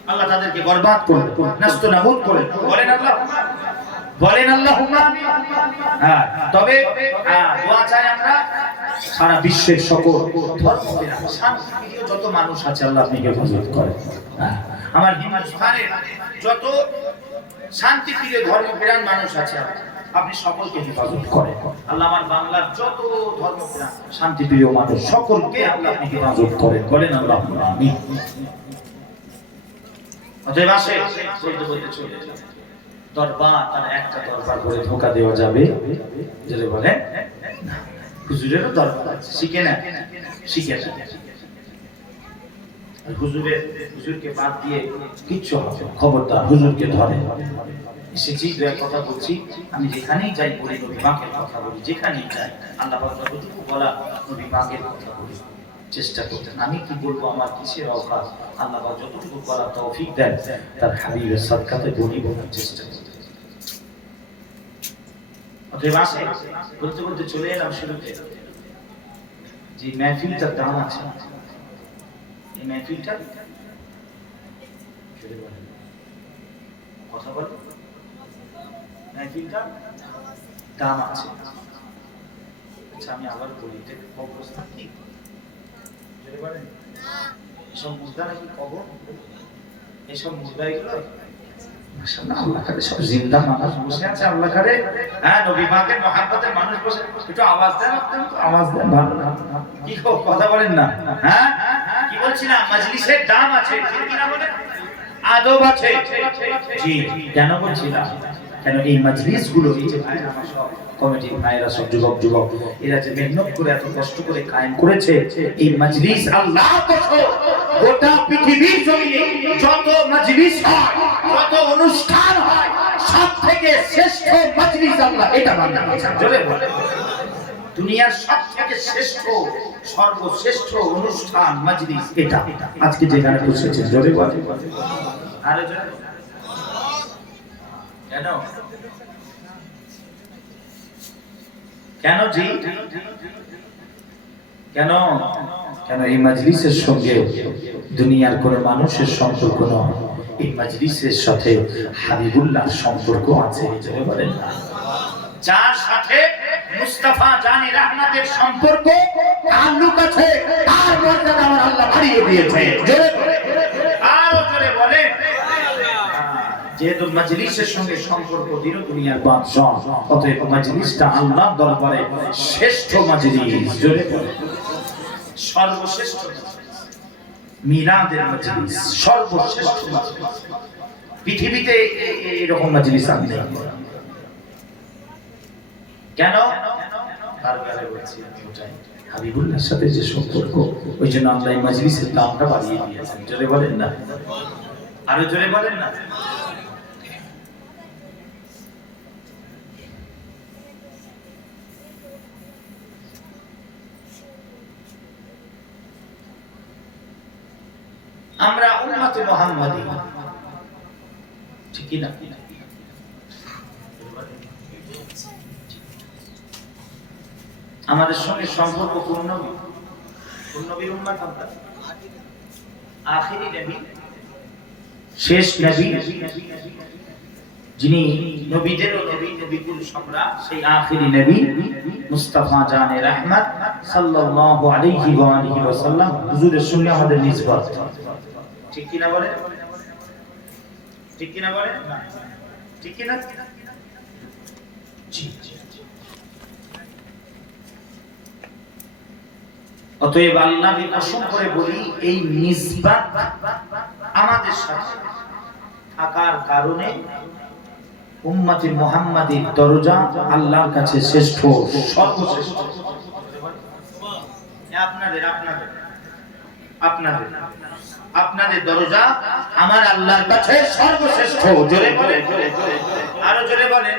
আল্লাহ তাদেরকে বরবাদ করবে, নষ্ট নাবুদ করবে, বলেন আল্লাহ, বলেন আল্লাহুম্মা আমিন। তবে দোয়া চাই আমরা সারা বিশ্বের সকল ধর্মপ্রাণ শান্তিপ্রিয় যত মানুষ আছে, আল্লাহ আপনি হেফাজত করেন। আমার হিন্দুস্তানের যত শান্তিপ্রিয় ধর্মপ্রাণ মানুষ আছে, আপনি সকলকে হেফাজত করেন। আল্লাহ আমার বাংলার যত ধর্মপ্রাণ শান্তিপ্রিয় মানুষ, সকলকে আল্লাহ আপনি হেফাজত করেন, বলেন আল্লাহুম্মা আমিন। অতএব আসে বলতে বলতে চলে যাবে দরবার, তার একটা দরবার করে ধোকা দেওয়া যাবে, যদি বলেন হুজুরেরও দরবার আছে, শিখে না, শিখে না, হুজুরকে বাদ দিয়ে কিচ্ছু হবে, খবরদার হুজুরকে ধরে। এসেছি দু এক কথা বলছি, আমি যেখানেই যাই বলি নবী পাকের কথা বলি, যেখানেই যাই আল্লাহ পাক যতটুকু বলা নবী পাকের কথা বলি, চেষ্টা করতেন। আমি কি বলবো, আমার কিসের অকাজ, আল্লাহ পাক যতটুকু বলার তৌফিক দেন, তার হাবিবের সাদকাতে বলি বলার চেষ্টা করতেন। অতএব আসে বলতে বলতে চলে এলাম শুরুতে, যে মেহফিলটার দাম আছে, এই মেহফিলটা কথা বল, মেহফিলটার দাম আছে। আচ্ছা আমি আবার বলি, অবস্থা কি এসব মুদ্রা নাকি কবর, এসব মুদ্রা এগুলো মাশাআল্লাহ, আল্লাহ করে সব জিন্দা মানুষ বসে আছে, আল্লাহ করে হ্যাঁ নবী পাকের মহব্বতে মানুষ বসে, একটু আওয়াজ দেন, আপনারা তো আওয়াজ দেন, ভালো না কি কথা বলেন না? হ্যাঁ কি বলছিলাম, মজলিসের দাম আছে, ঠিক কি না বলেন, আদব আছে। জি কেন বলছিলাম, কেন এই মজলিস গুলো, এই যে ভাইরা আমার সব কমিটি ভাইরা সব যুবক যুবক এরা যে মেহনত করে এত কষ্ট করে কায়েম করেছে এই মজলিস, আল্লাহ কসম গোটা পৃথিবীর জমিনে যত মজলিস হয়, যত অনুষ্ঠান হয়, সব থেকে শ্রেষ্ঠ মজলিস আল্লাহ এটা বান্দা বাঁচান। জোরে বলে, দুনিয়ার সবথেকে শ্রেষ্ঠ সর্বশ্রেষ্ঠ অনুষ্ঠান মজলিস এটা আজকে যেখানে বসেছে। জোরে বলে, আরে জোরে কেন কেন জি কেন কেন এই মজলিসের সঙ্গে দুনিয়ার কোন মানুষের সম্পর্ক নয়, এই মজলিসের সাথে হাবিবুল্লাহর সম্পর্ক আছে। জোরে বলেন না, যার সাথে মুস্তাফা জানি রহমতের সম্পর্ক তাল্লুক আছে, তার মর্যাদা আমার আল্লাহ বাড়িয়ে দিয়েছে। জোরে আরো জোরে বলেন, যেহেতু মজলিসের সঙ্গে সম্পর্ক দিল দুনিয়ার বাদশাহ, অতএব মজলিসটা আল্লাহর দরবারে শ্রেষ্ঠ মজলিস। জোরে বলেন, সর্বশ্রেষ্ঠ মিলাদের মজলিস, সর্বশ্রেষ্ঠ মজলিস। পৃথিবীতে এরকম মজলিস আর নেই। কেন? বারবার বলছি আমি ওটাই, হাবিবুল্লাহর সাথে যে সম্পর্ক, ওই জন্য আল্লাহ এই মজলিসের দামটা বাড়িয়ে দিয়েছেন। জোরে বলেন না, আরো জোরে বলেন না। আমরা উম্মতে মুহাম্মাদী, ঠিক কি না? আমাদের সঙ্গে সম্পর্ক কোন নবী? কোন নবীর উম্মত আমরা? আখিরি নবী, শেষ নবী, যিনি নবীদেরও নবী, নবীকুল সম্রাট, সেই আখিরি নবী মুস্তাফা জানে রহমত সাল্লাল্লাহু আলাইহি ওয়া আলিহি ওয়াসাল্লাম হুজুরের সঙ্গে আমাদের নিসবত। ঠিক কি না বলে? ঠিক কি না বলে? ঠিক কি না? জি। অতএব আল্লাহকে কসম করে বলি, এই নিসবত আমাদের সাথে থাকার কারণে উম্মতে মুহাম্মাদীর দরজা আল্লাহর কাছে শ্রেষ্ঠ, সর্বশ্রেষ্ঠ। আপনাদের আপনাদের আপনাদের আপনাদের দরজা আমার আল্লাহর কাছে সর্বশ্রেষ্ঠ। জোরে বলে, আরো জোরে বলেন,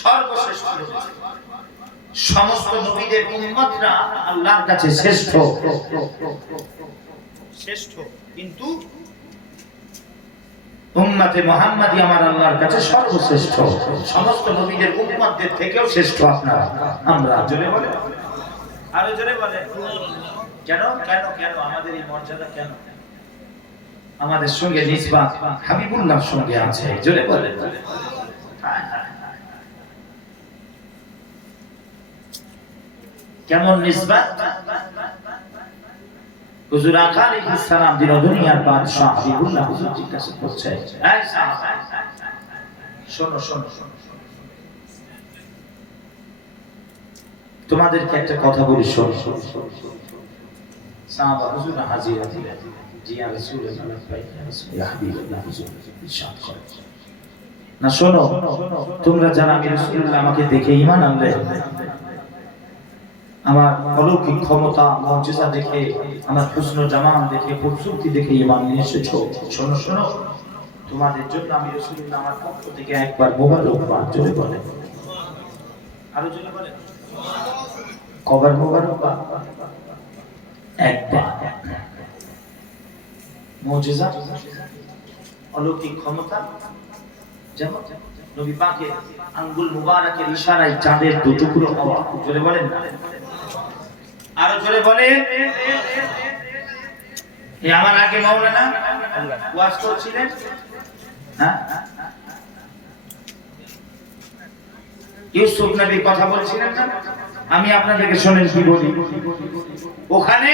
সর্বশ্রেষ্ঠ। সমস্ত নবীদের উম্মতরা আল্লাহর কাছে শ্রেষ্ঠ শ্রেষ্ঠ, কিন্তু উম্মতে মুহাম্মাদী আমার আল্লাহর কাছে সর্বশ্রেষ্ঠ। সমস্ত নবীদের উম্মতদের থেকেও শ্রেষ্ঠ আপনারা, আমরা। জোরে বলে, আরো জোরে বলে। কেন কেন কেন আমাদের এই মর্যাদা? কেন? আমাদের সঙ্গে নিসবত হাবিবুল্লাহর সঙ্গে আছে। জোরে বলে, কেমন নিসবত? হুজুর আকা আলাইহিস সালাম দিন দুনিয়ার বাদশা হাবিবুল্লাহ হুজুর জিজ্ঞাসা করছে, এই সাহাবা শোনো শোনো শোনো, তোমাদেরকে একটা কথা বলি, শোনো। সাহাবা হুজুর হাজির দিলেন, জি ইয়া রাসূলুল্লাহ, ইয়া হাবিবাল্লাহ, হুজুর ইরশাদ করেন, না শোনো, তোমরা যারা আমি রাসূলুল্লাহ আমাকে দেখে ঈমান আনলে, আমার অলৌকিক ক্ষমতা মুজিজা দেখে, আমার হুসন জামাল দেখে, খুবসুরতি দেখে ঈমান নিয়ে এসেছো, শোনো শোনো, তোমাদের জন্য আমি রাসূলুল্লাহ আমার পক্ষ থেকে একবার মোবারকবাদ। জোরে বলে, আরো জোরে বলে, কবার মোবারকবাদ? একবার। মুজিজা, অলৌকিক ক্ষমতা, যেমন নবী পাকের আঙ্গুল মুবারকের ইশারায় চাঁদের দুটুকরো হওয়া। জোরে বলেন, আরো জোরে বলেন। এই আমার আগে মাওলানা ওয়াজ করছিলেন, হ্যাঁ, ইউসুফ নবী কথা বলছিলেন না, আমি আপনাদেরকে শোনেন কি বলি। ওখানে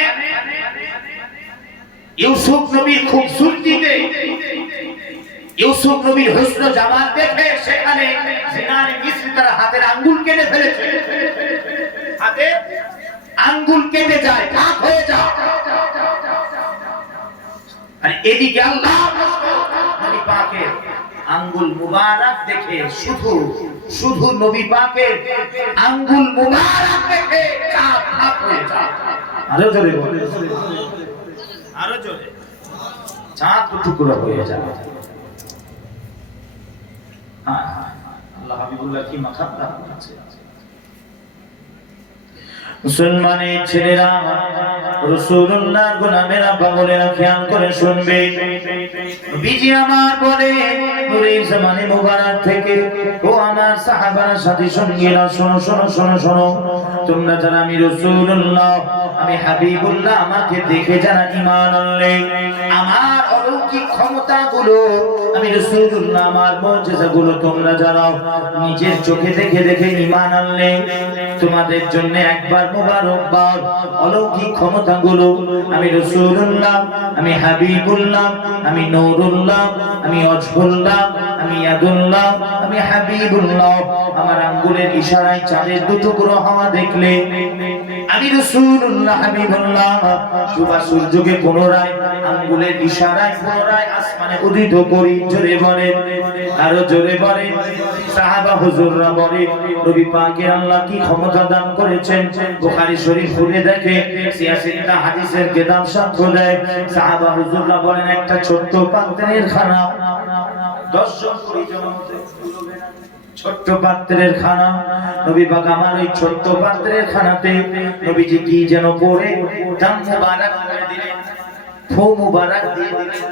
ইউসুফ নবীর খুবসুরতিতে, ইউসুফ নবীর হুসন জামাল দেখে সেখানে জিনারে মিসরি তার হাতের আঙ্গুল কেটে ফেলেছে। হাতে আঙ্গুল কেটে যায়, ভাগ হয়ে যায়। আর এদিকে আল্লাহ নবী পাকের আঙ্গুল মুবারক দেখে, শুধু নবী পাকের আঙ্গুল মুবারক দেখে চাঁদ ভাগ হয়ে যায়। আরো জোরে বলে, আরো জোরে। চাঁদ টুকরো হয়ে যাবে। আল্লাহ হাবিবুল্লাহ কি মাখাবলা আছে। মুসলমানের ছেলেরা, রাসূলুল্লাহর গোলামেরা পাগলেরা খেয়াল করে শুনবে। নবীজি আমার বলে নূরের জামানে মুবারক থেকে, ও আমার সাহাবারা সাথী সঙ্গীরা, শোনো শোনো শোনো শোনো, তোমরা যারা আমি রাসূলুল্লাহ, আমি হাবিবুল্লাহ, আমাকে দেখে যারা ঈমান আনলে, আমার অলৌকিক ক্ষমতাগুলো, আমি রাসূলুল্লাহ, আমার মুজিজাগুলো তোমরা যারা নিজের চোখে দেখে দেখে ঈমান আনলে, তোমাদের জন্য একবার মুবারকবাদ। অলৌকিক ক্ষমতাগুলো আমি রাসূলুল্লাহ, আমি হাবিবুল্লাহ, আমি নূরুল্লাহ, আমি ওয়াজহুল্লাহ, আমি ইয়াদুল্লাহ, আমি হাবিবুল্লাহ, আমার আঙ্গুলের ইশারায় চাঁদের দুটুকরো হওয়া দেখলে আমি রাসূলুল্লাহ, হাবিবুল্লাহ, সুবা সূর্যকে পুনরায় আঙ্গুলের ইশারায় পুনরায় আসমানে উদিত করি। জোরে বলে, আরো জোরে বলে। সাহাবা হুজুররা বলে, নবী পাকে আল্লাহ কি ক্ষমতা দান করেছেন। বুখারী শরীফ খুলে দেখে, সিয়াসিনটা হাদিসের কিতাব সাক্ষ্য দেয়। সাহাবা হুজুররা বলেন, একটা ছোট্ট পাত্রের খানা, 10 জন পরিজন হতে পুরোবে না, ছোট্ট পাত্রের খানা। নবী পাক আমার ওই ছোট্ট পাত্রের খানাতে নবীজি কি যেন করে দাম মুবারক করে দিলেন, ফু মুবারক দিয়ে দিলেন।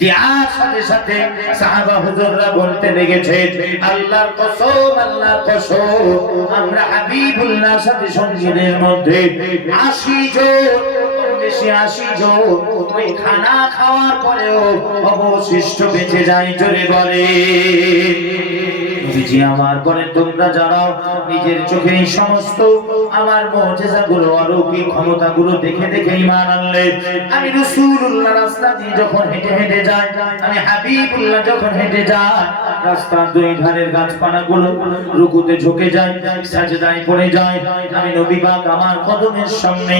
দেওয়ার সাথে সাথে সাহাবা হুজুররা বলতে লেগেছে, আল্লাহর কসম, আল্লাহর কসম, আমরা হাবিবুল্লাহর সাথে সঙ্গীদের মধ্যে 80 জন, বেশি 80 জন ওই খানা খাওয়ার পরেও অবশিষ্ট বেঁচে যায়। জোরে বলে। নবীজি আমার বলে, তোমরা যারা নিজের চোখে এই সমস্ত আমার মুজিজাগুলো, অলৌকিক ক্ষমতাগুলো দেখে দেখে ঈমান আনলে, আমি রাসূলুল্লাহ রাস্তা দিয়ে যখন হেঁটে হেঁটে যাই, আমি হাবিবুল্লাহ যখন হেঁটে যাই, রাস্তার দুই ধারের গাছপালাগুলো রুকুতে ঝুঁকে যায়, সাজদায় পড়ে যায়। আমি নবী পাক আমার কদমের সামনে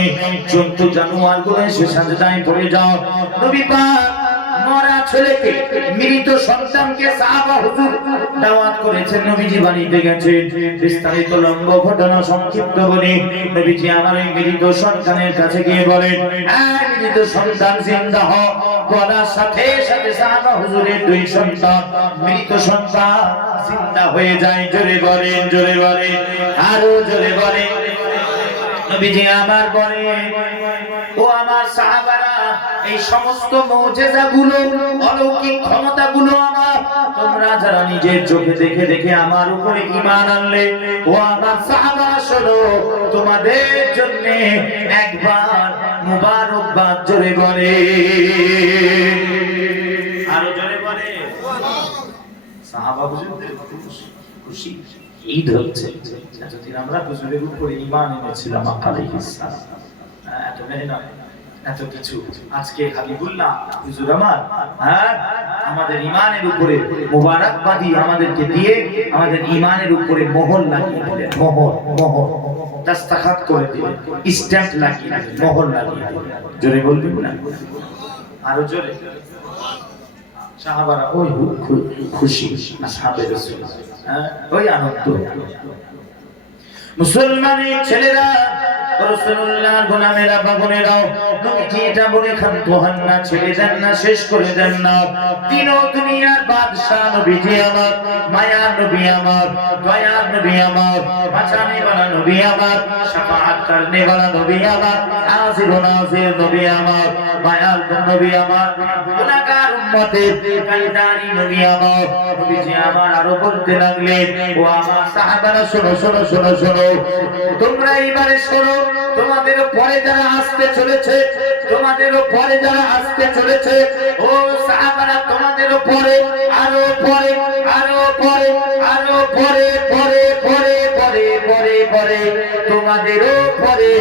জন্তু জানোয়ারগুলো এসে সাজদায় পড়ে যায়। নবী পাক মরা ছেলেকে, মৃত সন্তানকে সাহাবা হুজুর দাওয়াত করেছেন, নবীজি বাড়িতে গেছেন। বিস্তারিত লম্ব ঘটনা সংক্ষিপ্ত বলি, নবীজি আমার এই মৃত সন্তানের কাছে গিয়ে বলেন, এই মৃত সন্তান জিন্দা হ। বলার সাথে সাথে সাহাবা হুজুরের দুই সন্তান, মৃত সন্তান জিন্দা হয়ে যায়। জোরে বলেন, জোরে বলেন, আরো জোরে বলেন। নবীজি আমার বলে, ও আমার সাহাবারা, এই সমস্ত মুজিজাগুলো, অলৌকিক ক্ষমতাগুলো আমার, তোমরা যারা নিজের চোখে দেখে দেখে আমার উপরে ঈমান আনলে, ও আমার সাহাবারা শোনো, তোমাদের জন্য একবার মুবারকবাদ। জোরে বলে, আরো জোরে বলে। সাহাবা হুজুরদের খুশি, ঈদ হচ্ছে। এতদিন আমরা হুজুরের উপরে ঈমান এনেছিলাম, আলাইহিস সালাম, এত মেহনত, এত কিছু। আজকে হাবিবুল্লাহ হুজুর আমার আমাদের ঈমানের উপরে মুবারকবাদী আমাদেরকে দিয়ে আমাদের ঈমানের উপরে মোহর লাগিয়ে দিলেন। মোহর, মোহর দস্তখত করে দিলেন, স্ট্যাম্প লাগিয়ে দিলেন, মোহর লাগিয়ে দিলেন। জোরে বলবেন না, আরো জোরে। সাহাবারা ওই খুশি, আসহাবে রাসূল ওই আনন্দ। মুসলমানের ছেলেরা, রাসূলুল্লাহর গোলামেরা, বাবনেরাও, নবীজি এটা বলে ক্ষান্ত হন না, ছেড়ে দেন না, শেষ করে দেন না। তিন দুনিয়ার বাদশা নবীজি আমার, মায়ার নবী আমার, দয়ার নবী আমার, বাঁচানে वाला নবী আমার, শাফাআত করনে वाला নবী আমার, হাজির ও নাজির নবী আমার, মায়ার নবী আমার, গুনাহগার উম্মতের কান্ডারি নবী আমার। নবীজি আমার আরো বলতে লাগলেন, ও আমার সাহাবারা, শোনো শোনো শোনো শোনো, তোমরা এবারে শোনো, তোমাদের পরে যারা আসতে চলেছে, তোমাদের পরে যারা আসতে চলেছে, ও সাহাবারা, তোমাদের পরে আরো পরে আরো পরে আরো পরে পরে পরে পরে পরে পরে তোমাদের পরে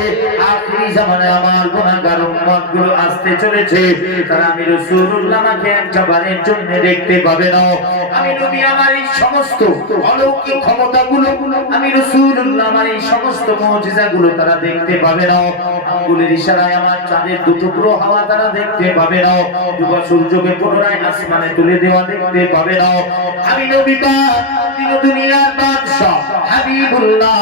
আখিরি জামানায় আমার গুনাহগার উম্মতগুলো আসতে চলেছে, তারা আমি রাসূলুল্লাহ আমাকে একবারের জন্য দেখতে পাবে না। আমি নবী আমার এই সমস্ত অলৌকিক ক্ষমতাগুলো, আমি রাসূলুল্লাহ আমার এই সমস্ত মুজিজাগুলো তারা দেখতে পাবে না। আঙ্গুলের ইশারায় আমার চাঁদের দুটুকরো হাওয়া তারা দেখতে পাবে না। ডুবা সূর্যকে পুনরায় আসমানে তুলে দেওয়া দেখতে পাবে না। আমি নবী পাক দিন দুনিয়ার বাদশা হাবিবুল্লাহ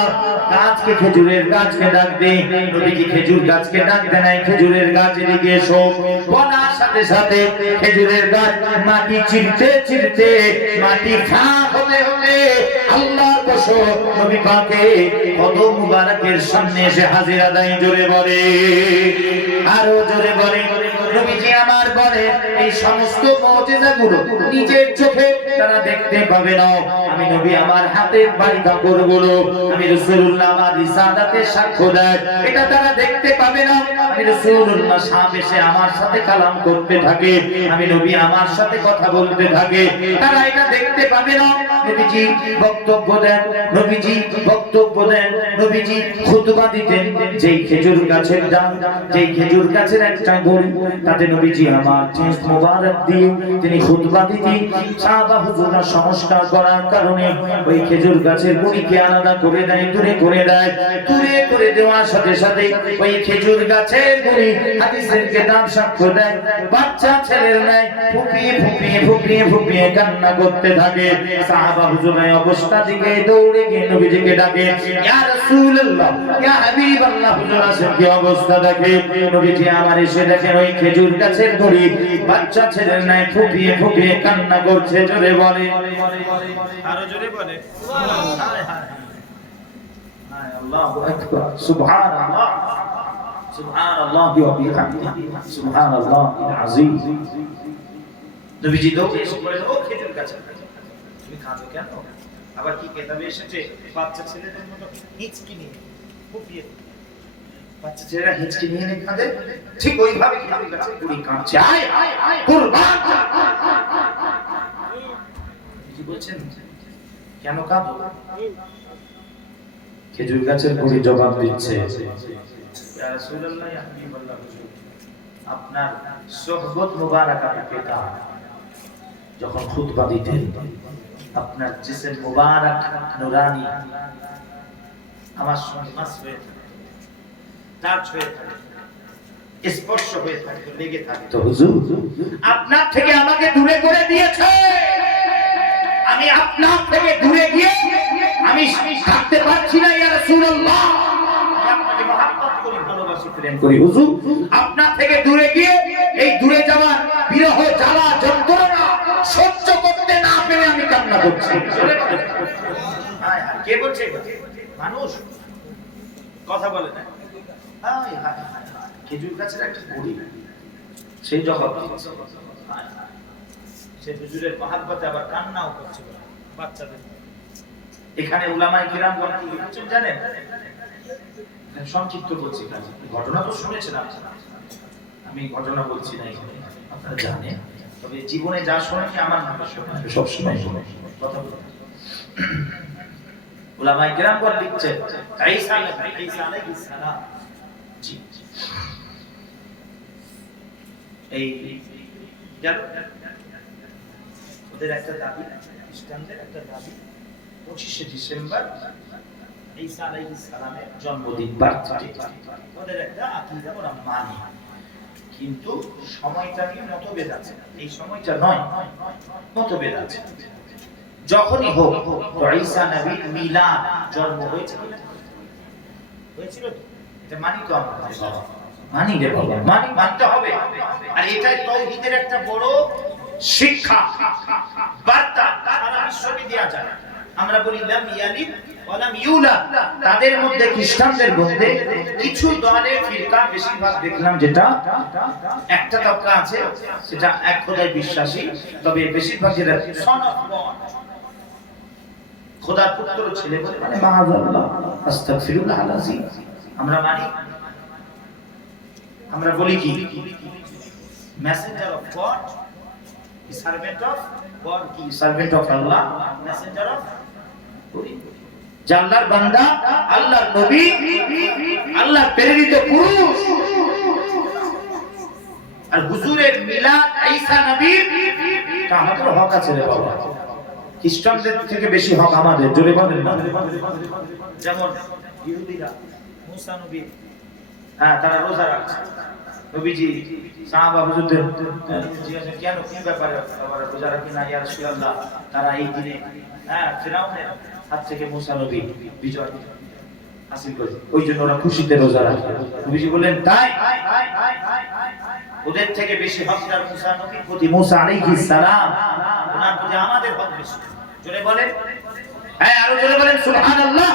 গাছকে, খেজুরের গাছকে ডাক দে। নবীজি খেজুর গাছকে ডাক দেন, এই খেজুরের গাছ এদিকে এসো। বলার সাথে সাথে খেজুরের গাছ মাটি চিরতে চিরতে, মাটি ফাঁক হতে হতে আল্লাহর কসম নবী পাকে কদম মুবারকের সামনে এসে হাজির আদায়। জোরে বলে, আরো জোরে বলে। নবীজি আমার বলে এই সমস্ত মুজিজাগুলো নিজের চোখে তারা দেখতে পাবে না। আমি নবী আমার হাতের বাড়ি কাপড়গুলো, আমি রাসূলুল্লাহ আমার রিসালাতের সাক্ষ্য দেয়, এটা তারা দেখতে পাবে না। আমি রাসূলুল্লাহ সামনে এসে আমার সাথে কালাম করতে থাকে, আমি নবী আমার সাথে কথা বলতে থাকে, তারা এটা দেখতে পাবে না। নবীজি বক্তব্য দেন, নবীজি বক্তব্য দেন, নবীজি খুতবা দিতেন। যেই খেজুর গাছের ডাল, যেই খেজুর গাছের একটা গুড়ি, তাতে নবীজি আমার চেস মোবারক দিয়ে তিনি খুতবা দিতেন। সাহাবা হুজুররা সংস্কার করার কারণে ওই খেজুর গাছের গুড়িকে আলাদা করে দেয়, দূরে করে দেয়। দূরে করে দেওয়ার সাথে সাথে ওই খেজুর গাছের গুড়ি হাদিসের কিতাব সাক্ষ্য দেয়, বাচ্চা ছেলের ন্যায় ফুপিয়ে ফুপিয়ে ফুপিয়ে ফুপিয়ে কান্না করতে থাকে। সাহাবা হুজুরের অবস্থা দিকে দৌড়ে গিয়ে নবীজিকে ডাকে, ইয়া রাসূলুল্লাহ, ইয়া হাবিবাল্লাহ, হুজুর আসেন, কি অবস্থা দেখে। নবীজি আমার এসে দেখেন ওই খেজুর গাছের গুড়ি বাচ্চা ছেলের ন্যায় ফুপিয়ে ফুপিয়ে কান্না করছে। জোরে বলে, আরো জোরে বলে, হায় হায় হায়, আল্লাহু আকবার, সুবহানাল্লাহ, সুবহানাল্লাহ ওয়া বিহামদিহি, সুবহানাল্লাহিল আযীম। নবীজি দৌড়ে এসে বলেন, ও খেজুর গাছের তুমি কাঁদো কেন? আবার কি কেতাবে এসেছে বাচ্চা ছেলেদের মতো হিচকি নিয়ে ফুপিয়ে, বাচ্চা ছেলেরা হিচকি নিয়ে কাঁদে, ঠিক ওইভাবে খেজুর গাছের গুড়ি কাঁদছে, আয় আয় কুরবান। কি বলছেন, কেন কাঁদো? খেজুর গাছের গুড়ি জবাব দিচ্ছে, ইয়া রাসূলুল্লাহ, ইয়া হাবিবাল্লাহ, হুজুর আপনার সোহবত মুবারাকা পিতা যখন খুতবা দিতেন, আপনার জিসম মুবারক নূরানি আমার সঙ্গে মাস হয়ে থাকে, টাচ হয়ে থাকে, স্পর্শ হয়ে থাকে, লেগে থাকে। তো হুজুর আপনার থেকে আমাকে দূরে করে দিয়েছে, আমি আপনার থেকে দূরে গিয়ে আমি থাকতে পারছি না। ইয়া রাসূলুল্লাহ, আমি আপনাকে মহব্বত করি, ভালোবাসি, প্রেম করি। হুজুর আপনার থেকে দূরে গিয়ে এই দূরে যাওয়ার বিরহ জ্বালা যন্ত্রণা সহ্য করতে না পেরে আমি কান্না করছি। হায় হায়, কে বলছে? মানুষ কথা বলে না। হায় হায়, খেজুর গাছের একটা গুড়ি, সেই জবাব দিচ্ছে। সে হুজুরের মহব্বতে আবার কান্নাও করছে বাচ্চাদের। এখানে উলামায়ে কিরাম বলেন কি লিখছেন জানেন? সংক্ষিপ্ত বলছি, ঘটনা তো শুনেছেন আপনারা, আমি ঘটনা বলছি না এখানে, আপনারা জানেন। তবে জীবনে যা শোনেন আমার মনে শোনেন, সব সময় শোনেন কথা বলেন। উলামায়ে কিরাম বলেন লিখছেন, ঈসা আলাইহিস সালাম, জি এই গেল ওদের একটা দাবি, খ্রিস্টানদের একটা দাবি, 25শে ডিসেম্বর ঈসা আলাইহিস সালামের জন্মদিন, বার্থডে, ওদের একটা আকীদা ওরা মানে। কিন্তু সময়টা নিয়ে মতভেদ আছে, এই সময়টা নয়, মতভেদ আছে। যখনই হোক তো ঈসা নবীর মিলাদ, জন্ম হয়েছে, হয়েছিল তো, এটা মানি তো আমরা, মানি রে বাবা, মানতে হবে। আর এটাই তাওহীদের একটা বড় শিক্ষা, বার্তা সারা বিশ্বকে দেয়া যায়। আমরা বলি লাম ইয়ালিদ ওয়া লাম ইউলাদ, তাদের মধ্যে খ্রিস্টানদের মধ্যে কিছু দলে ফিরকা, বেশিরভাগ দেখলাম যেটা একটা তবকা আছে সেটা এক খোদায় বিশ্বাসী, তবে বেশিরভাগ যেটা সন অফ গড, খোদার পুত্র ছেলে বলে মানে মাআযাল্লাহ, আস্তাগফিরুল্লাহ আল-আযীম, আমরা মানি। আমরা বলি কি messenger of God, servant of God, কি servant of Allah, messenger of, বলি যে আল্লাহর বান্দা, আল্লাহর নবী, আল্লাহর প্রেরিত পুরুষ। আর হুজুরের মিলাদ ঈসা নবীর তা আমাদের হক আছে রে বাবা। খ্রিস্টানদের থেকে বেশি হক আমাদের, জোরে বলেন না। যেমন ইহুদিরা মুসা নবী, হ্যাঁ তারা রোজা রাখছে, নবীজি সাহাবা হুজুরদের জিজ্ঞাসা কেন, কি ব্যাপারে আপনারা রোজা রাখেন না ইয়া রাসূলুল্লাহ? তারা এই দিনে ফিরআউনের হাত থেকে মুসা নবী বিজয় হাসিল করে, ওই জন্য ওরা খুশিতে রোজা রাখে। নবীজি বললেন তাই ওদের থেকে বেশি হকদার মুসা নবীর প্রতি, মুসা আলাইহিস সালাম, ওনার প্রতি আমাদের হক বেশি। জোরে বলেন, হ্যাঁ আরো জোরে বলেন সুবহানাল্লাহ।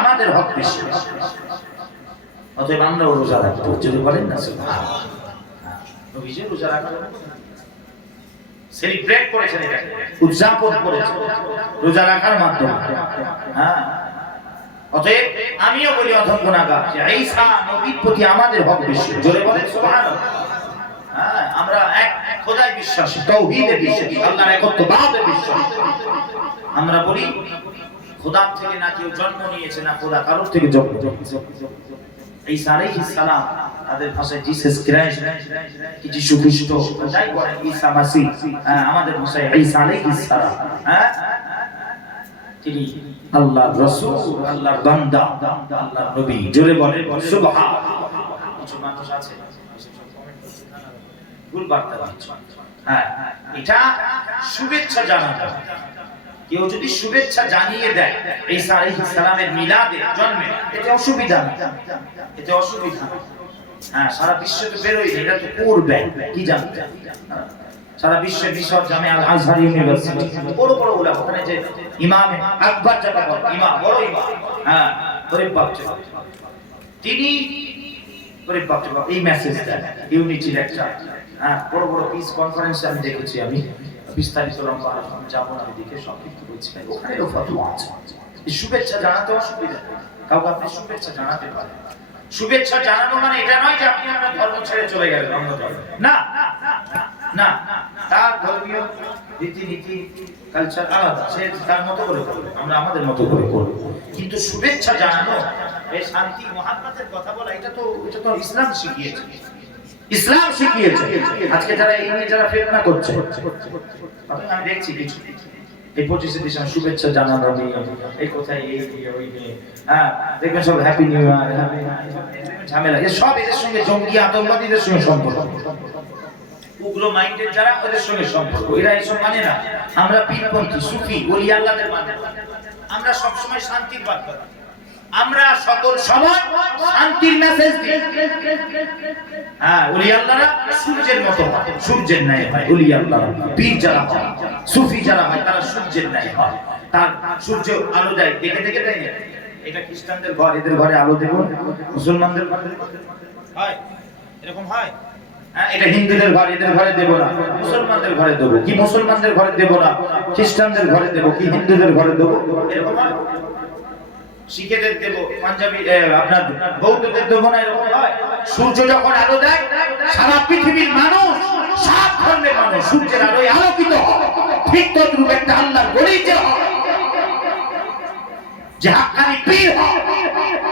আমাদের হক বেশি, অতএব আমরাও রোজা রাখবো। যদি বলেন না সুবহানাল্লাহ। নবীজি রোজা রাখার সেলিব্রেট করেছেন, এটা উদযাপন করেছেন রোজা রাখার মাধ্যমে। হ্যাঁ অতএব আমিও বলি অধম গুনাহগার যে ঈসা নবীর প্রতি আমাদের হক বেশি। জোরে বলেন সুবহানাল্লাহ। হ্যাঁ আমরা এক খোদায় বিশ্বাসী, তাওহীদে বিশ্বাসী, আল্লাহর একত্ববাদে বিশ্বাসী। আমরা বলি খোদার থেকে না কেউ জন্ম নিয়েছে, না খোদা কারোর থেকে জন্ম নিয়েছে। ঈসা আলাইহিস সালাম, তাদের ভাষায় জিসাস ক্রাইস্ট, কি যিশু খ্রিস্ট, যাই বলেন ঈসা মাসিহ, আমাদের ভাষায় ঈসা আলাইহিস সালাম, হ্যাঁ তিনি আল্লাহর রাসূল, আল্লাহর বান্দা, আল্লাহর নবী। জোরে বলেন সুবহানাল্লাহ। কিছু মানুষ আছে ভুল বার্তা দিচ্ছে। হ্যাঁ এটা শুভেচ্ছা জানানো, কেউ যদি শুভেচ্ছা জানিয়ে দেয় ঈসা আলাইহিস সালামের মিলাদে, জন্মে, এতে অসুবিধা না, এতে অসুবিধা না। হ্যাঁ সারা বিশ্বে তো বেরোয়, এটা তো করবে কি জানতে। সারা বিশ্বে মিশর জামে আল আজহার ইউনিভার্সিটি, বড় বড় ওলামা, ওখানে যে ইমাম আকবর যাকে বলে, ইমাম, বড় ইমাম, হ্যাঁ গরিব বাচ্চা, তিনি গরিব বাচ্চা এই মেসেজ দেন, ইউনিটি লেকচার। হ্যাঁ বড় বড় পিস কনফারেন্সে আমি দেখেছি, আমি বিস্তারিত লম্বা আলোচনা যাবো না, আমি দেখে সংক্ষিপ্ত বলছি, ওখানেও ফতোয়া আছে। এই শুভেচ্ছা জানাতে অসুবিধা নেই, কাউকে আপনি শুভেচ্ছা জানাতে পারেন। শুভেচ্ছা জানানো মানে এটা নয় যে আপনি আপনার ধর্ম ছেড়ে চলে গেলেন অন্য ধর্মে, না না, তার ধর্মীয় রীতিনীতি কালচার আলাদা, সে তার মতো করে করবে, আমরা আমাদের মতো করে করব। কিন্তু শুভেচ্ছা জানানো, এই শান্তি মহাব্বতের কথা বলা, এটা তো ইসলাম শিখিয়েছে, ইসলাম শিখিয়েছে। আজকে যারা এই নিয়ে যারা ফিতনা করছে, আমি দেখছি কিছু এই 25 ডিসেম্বর শুভেচ্ছা জানানো নিয়ে এই কোথায় এই দিয়ে ওই নিয়ে, হ্যাঁ দেখবেন সব হ্যাপি নিউ ইয়ার, ঝামেলা, এ সব এদের সঙ্গে জঙ্গি আতঙ্কবাদীদের সঙ্গে সম্পর্ক, উগ্র মাইন্ডের যারা, ওদের সঙ্গে সম্পর্ক। এরা এইসব মানে না। আমরা পীরপন্থী, সুফি, ওলি আল্লাহদের মানে, আমরা সব সময় শান্তির বাত করি, আমরা সকল সময় শান্তির মেসেজ দিই। হ্যাঁ ওলি আল্লাহরা সূর্যের মতো হয়, সূর্যের ন্যায় হয় ওলি আল্লাহরা। পীর যারা হয়, সুফি যারা হয়, তারা সূর্যের ন্যায় হয়, তার সূর্য আলো দেয়, দেখে দেখে দেয়। এটা খ্রিস্টানদের ঘর, এদের ঘরে আলো দেব, মুসলমানদের ঘরে হয় এরকম হয়। হ্যাঁ এটা হিন্দুদের ঘর, এদের ঘরে দেব না, মুসলমানদের ঘরে দেব, কি মুসলমানদের ঘরে দেব না, খ্রিস্টানদের ঘরে দেব, কি হিন্দুদের ঘরে দেব, এরকম হয়। শিখেদের দেব, পাঞ্জাবি আপনার বৌদ্ধদের দেব না, এরকম হয়। সূর্য যখন আলো দেয়, সারা পৃথিবীর মানুষ, সব ধর্মের মানুষ সূর্যের আলোয় আলোকিত হয়। ঠিক তদ্রূপ একটা আল্লাহর ওলি যে হয়, যে হাক্কানি পীর হয়,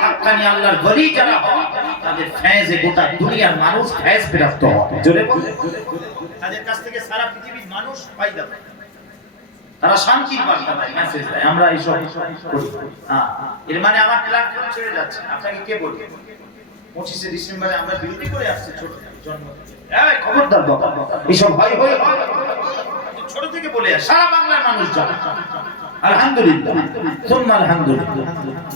হাক্কানি আল্লাহর ওলি যারা হয়, তাদের ফয়েজে গোটা দুনিয়ার মানুষ ফয়েজ প্রাপ্ত হয়। জোরে বলে, তাদের কাছ থেকে সারা পৃথিবীর মানুষ ফায়দা পায়, তারা শান্তির বার্তা দেয়, মেসেজ দেয়। আমরা এইসব করি। হ্যাঁ এর মানে আমার প্ল্যাটফর্ম ছেড়ে যাচ্ছে, আপনাকে কে বলবে? 25 ডিসেম্বরে আমরা বিরতি করে আসছি ছোট জন্ম থেকে। এই খবরদার বাবা, এইসব হয় হয় ছোট থেকে বলে আসে, সারা বাংলার মানুষ জানে। আলহামদুলিল্লাহ, সুম্মা আলহামদুলিল্লাহ।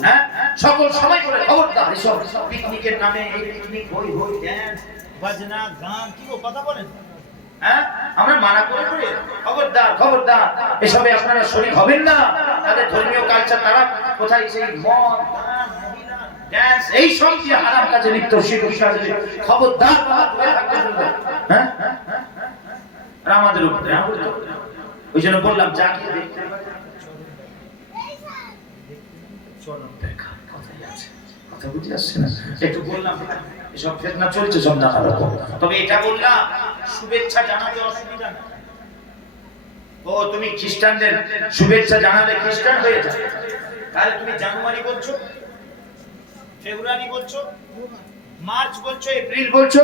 হ্যাঁ সকল সময় করে খবরদার, এইসব পিকনিকের নামে এই পিকনিক হই হই ড্যান্স বাজনা গান কি কথা বলেন, হ্যাঁ আমরা মানা করে করে খবরদার খবরদার, এসবে আপনারা শরীক হবেন না। তাদের ধর্মীয় কালচার, তারা কোথায় সেই মদ গান মহিলা ড্যান্স এই সব যে হারাম কাজে লিপ্ত, খবরদার হ্যাঁ আর আমাদের উপরে। ওই জন্য বললাম যা কি দেখতে কথা বুঝে আসছে না, একটু বললাম এসব ফিতনা চলছে সব নানা রকম। তবে এটা বললাম শুভেচ্ছা জানাতে অসুবিধা নেই। ও তুমি খ্রিস্টানদের শুভেচ্ছা জানালে খ্রিস্টান হয়ে যাবে, তাহলে তুমি জানুয়ারি বলছো, ফেব্রুয়ারি বলছো, মার্চ বলছো, এপ্রিল বলছো,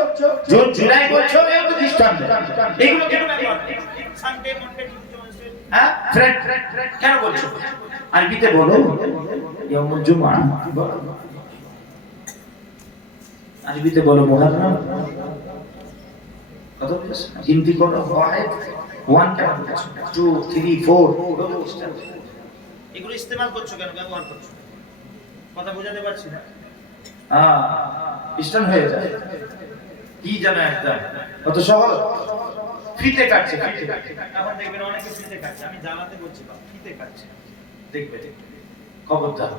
জুন জুলাই বলছো, এই তো খ্রিস্টান। এগুলো কেন ব্যবহার করছো? সানডে মনডে টিউসডে ওয়েডনেসডে, হ্যাঁ ফ্রেড কেন বলছো? আরবিতে বলো ইয়াউমুল জুমআ, আরবিতে বলো মুহররম। কত বলছো? গিনতি করো, ওয়াহিদ 1 কেন বলছো? 2 3 4 এগুলো ইস্তেমাল করছো কেন, ব্যবহার করছো? কথা বোঝাতে পারছি না? খ্রিস্টান হয়ে যায় কি জানো একদম কত সহজ। ফিতে কাটছে, এখন দেখবেন অনেকে ফিতে কাটছে, আমি জানাতে বলছি বা ফিতে কাটছে, দেখবে খবরদার।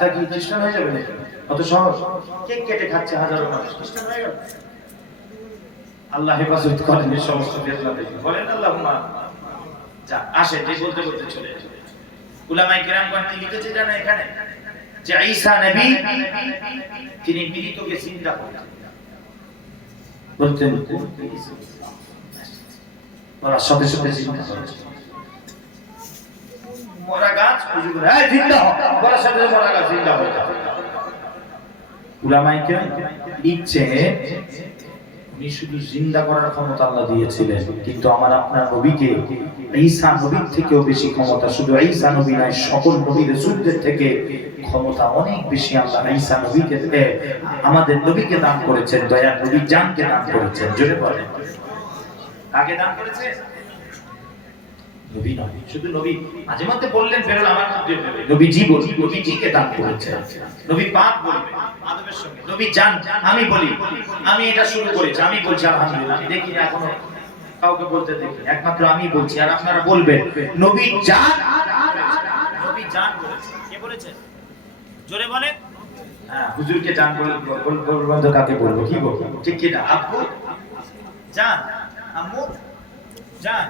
তা কি খ্রিস্টান হয়ে যাবে নাকি? কত সহজ। কেক কেটে খাচ্ছে হাজারো মানুষ, খ্রিস্টান হয়ে গেল? আল্লাহ হেফাজত করেন এই সমস্ত ফিতনা থেকে, বলেন আল্লাহুম্মা। যা আসে যে বলতে বলতে চলে যায়। উলামায়ে কেরামগণ কি লিখেছে জানেন এখানে, যে ঈসা নবী তিনি মৃতকে জিন্দা করতেন, বলতেন ওরা সাথে সাথে জিন্দা করেছে। মরা গাছ ওই যে এই জিন্দা হ, বলার সাথে সাথে মরা গাছ জিন্দা হয়ে যায়। উলামায়ে কেরাম লিখছে উনি শুধু জিন্দা করার ক্ষমতা আল্লাহ দিয়েছিলেন, কিন্তু আমার আপনার নবীকে ঈসা নবীর থেকেও বেশি ক্ষমতা, শুধু ঈসা নবী নয় সকল নবী রাসূলদের থেকে ক্ষমতা অনেক বেশি আল্লাহ ঈসা নবীকে আমাদের নবীকে দান করেছেন, দয়ার নবী জানকে দান করেছেন। জোরে বলেন কাকে দান করেছে? নবী নয়, শুধু নবী মাঝে মধ্যে বললেন বেরোল আমার মধ্যে নবীজি বলি, নবীজিকে দান করেছেন। নবী পাক বলবে আদবের সঙ্গে, নবী জান আমি বলি, আমি এটা শুরু করেছি, আমি বলছি আলহামদুলিল্লাহ। আমি দেখি এখনো কাউকে বলতে দেখি, একমাত্র আমি বলছি আর আপনারা বলবেন নবী জান, নবী জান বলেছে। কে বলেছে? জোরে বলেন। হ্যাঁ হুজুরকে জান বলবো তো কাকে বলবো? কি বলবো? ঠিক কি না? আব্বু জান, আম্মু জান,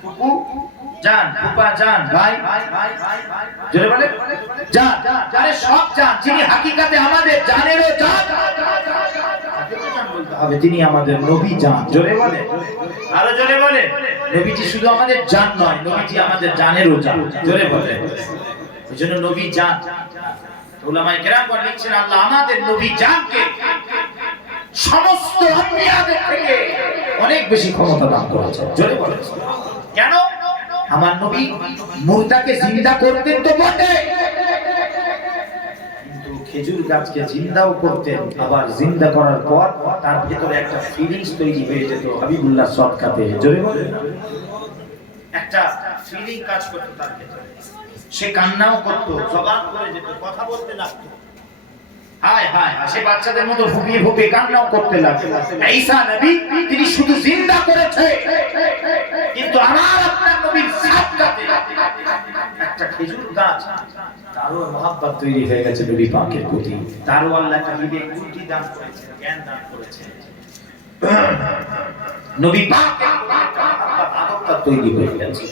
ফুপু জান, ফুপা জান, ভাই জোরে বলেন জান। আরে সব জান, যিনি হাকিকাতে আমাদের জানেরও জান, তাকে তো জান বলতে হবে, তিনি আমাদের নবী জান। জোরে বলে, আরো জোরে বলে। নবীজি শুধু আমাদের জান নয়, নবীজি আমাদের জানেরও জান। জোরে বলে, ওইজন্য নবী জান। উলামায়ে কেরামগণ লিখছেন আল্লাহ আমাদের নবী জানকে সমস্ত আম্বিয়াদের থেকে অনেক বেশি ক্ষমতা দান করেছেন। জোরে বলে কেন? আমার নবী মুর্দাকে জিন্দা করতেন তো বটে, কিন্তু খেজুর গাছকে জিন্দাও করতেন, আবার জিন্দা করার পর তার ভিতরে একটা ফিলিংস তৈরি হয়ে যেত হাবিবুল্লাহ সদকাতে। জোরে বলে একটা ফিলিং কাজ করত তার ভিতরে, সে কান্নাও করত, জবান করে যেত, কথা বলতে লাগতো, হায় হায় সে বাচ্চাদের মতো ফুপিয়ে ফুপিয়ে কান্নাও করতে লাগতো। ঈসা নবী তিনি শুধু জিন্দা করেছে, কিন্তু আমার আপনার নবীর সাদকাতে একটা খেজুর গাছ তারও মহব্বত তৈরি হয়ে গেছে নবী পাকের প্রতি, তারও আল্লাহ একটা বিবেক বুদ্ধি দান করেছেন, জ্ঞান দান করেছেন, নবী পাকের প্রতি একটা মহব্বত আদবটা তৈরি হয়ে গেছে।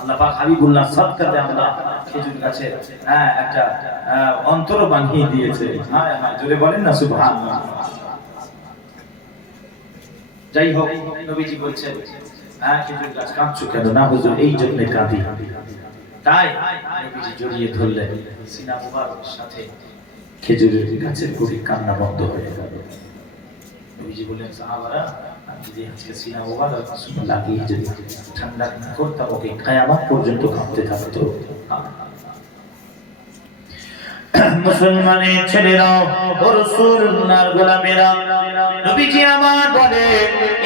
আল্লাহ পাক হাবিবুল্লাহ সদকাতে আল্লাহ খেজুর গাছে একটা অন্তর বানিয়ে দিয়েছে। হায় হায় জোরে বলেন না সুবহানাল্লাহ। যাই হোক নবীজি বলছেন খেজুর গাছ কাঁদছো কেন? না হুজুর এই জন্য কাঁদি। তাই নবীজি জড়িয়ে ধরলেন সিনা মুবারকের সাথে, খেজুরের গাছের প্রতি কান্না বন্ধ হয়ে গেল। নবীজি বললেন সাহাবারা আমি যদি আজকে সিনা মুবারক লাগিয়ে যদি ঠান্ডা না করতাম ওকে কিয়ামত পর্যন্ত কাঁদতে থাকতো। মুসলমানের ছেলেরা ও রাসূলুল্লাহর গোলামেরা নবীজি আমার বলে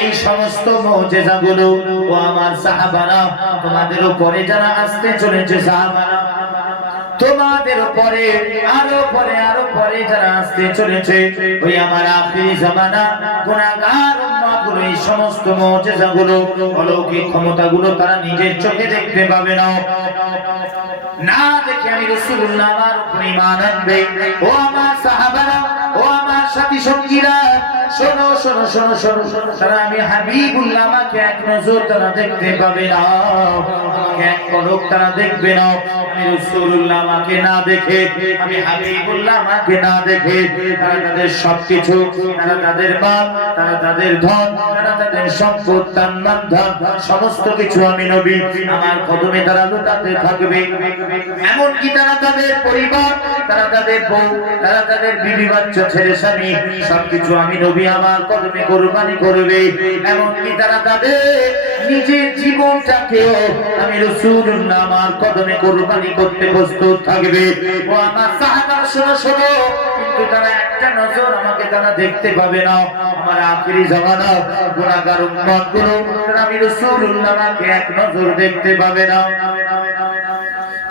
এই সমস্ত মুজিজাগুলো ও আমার সাহাবারা তোমাদের উপরে যারা আসতে চলেছে, সাহাবারা তোমাদের উপরে আরো পরে যারা আসতে চলেছে, ওই আমার আখিরি জামানা গুনাহগার উম্মতগুলো এই সমস্ত মুজিজাগুলো অলৌকিক ক্ষমতাগুলো তারা নিজের চোখে দেখতে পাবে না। না দেখে আমি রাসূলুল্লাহ আমার উপর ঈমান আনবে। ও আমার সাহাবারা, ও আমার সাথী সঙ্গীরা, শোনো শোনো শোনো শোনো শোনো, তারা আমি হাবিবুল্লাহ আমাকে এক নজর তারা দেখতে পাবে না, আমাকে এক পলক তারা দেখবে না। আমি রাসূলুল্লাহ আমাকে না দেখে, আমি হাবিবুল্লাহ আমাকে না দেখে তারা তাদের সবকিছু, তারা তাদের মাল, তারা তাদের ধন, তারা তাদের সম্পদ, তান্নান ধন সমস্ত কিছু আমি নবী আমার কদমে তারা লুটাতে থাকবে। এমনকি তারা তাদের পরিবার, তারা তাদের বউ, তারা তাদের বিবি বাচ্চা ছেলে স্বামী সবকিছু আমি নবী আমার কদমে কুরবানি করবে। এমনকি তারা তাদের নিজের জীবনটাকেও আমি রাসূলুল্লাহ আমার কদমে কুরবানি করতে প্রস্তুত থাকবে। ও আমার সাহাবা শোনো শোনো, কিন্তু তারা একটা নজর আমাকে তারা দেখতে পাবে না। আমার আখিরি জামানা গুনাহগার উম্মতগুলো তারা আমি রাসূলুল্লাহ আমাকে এক নজর দেখতে পাবে না।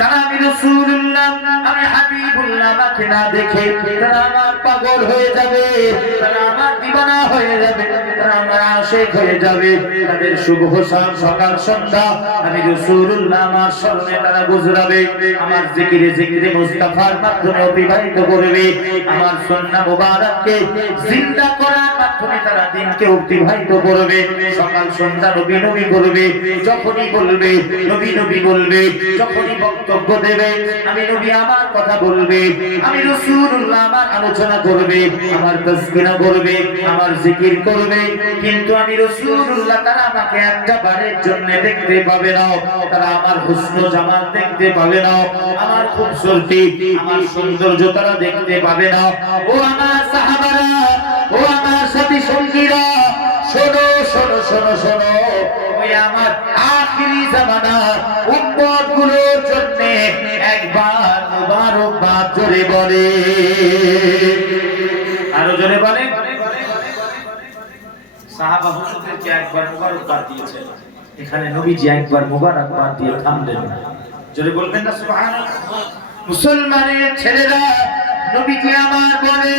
তারা আমি রাসূলুল্লাহ, আমি হাবিবুল্লাহ আমাকে না দেখে তারা আমার পাগল হয়ে যাবে, তারা আমার দিওয়ানা হয়ে যাবে, তারা আমার আশিক হয়ে যাবে। তাদের শুভ শাম সকাল সন্ধ্যা আমি রাসূলুল্লাহ আমার স্মরণে তারা গুজরাবে, আমার জিকিরে জিকিরে মুস্তাফার মাধ্যমে অতিবাহিত করবে, আমার সুন্নাহ মুবারককে জিন্দা করার মাধ্যমে তারা দিনকে অতিবাহিত করবে। সকাল সন্ধ্যা নবী নবী করবে, যখনই বলবে নবী নবী বলবে, যখনই বক্তব্য দেবে আমি নবী আমার কথা বলবে, আমি রাসূলুল্লাহ আমার আলোচনা করবে, আমার তাসবিহ করবে, আমার জিকির করবে। কিন্তু আমি রাসূলুল্লাহ তারা আমাকে একটা বারের জন্য দেখতে পাবে না, তারা আমার হুসন জামাল দেখতে পাবে না, আমার খুবসুরতি, আমার সৌন্দর্য তারা দেখতে পাবে না। ও আমার সাহাবারা, ও আমার সাথী সঙ্গীরা, শোনো শোনো শোনো শোনো, ওই আমার আখিরি জামানার উম্মতগুলোর জন্য একবার মুবারকবাদ জোরে বলে, আরো জোরে বলে। সাহাবা হুজুরদেরকে একবার মুবারকবাদ দিয়েছেন, এখানে নবীজি একবার মুবারকবাদ দিয়ে থামলেন। জোরে বলবেন না সুবহানাল্লাহ। মুসলমানের ছেলেরা নবীজি আমার বলে,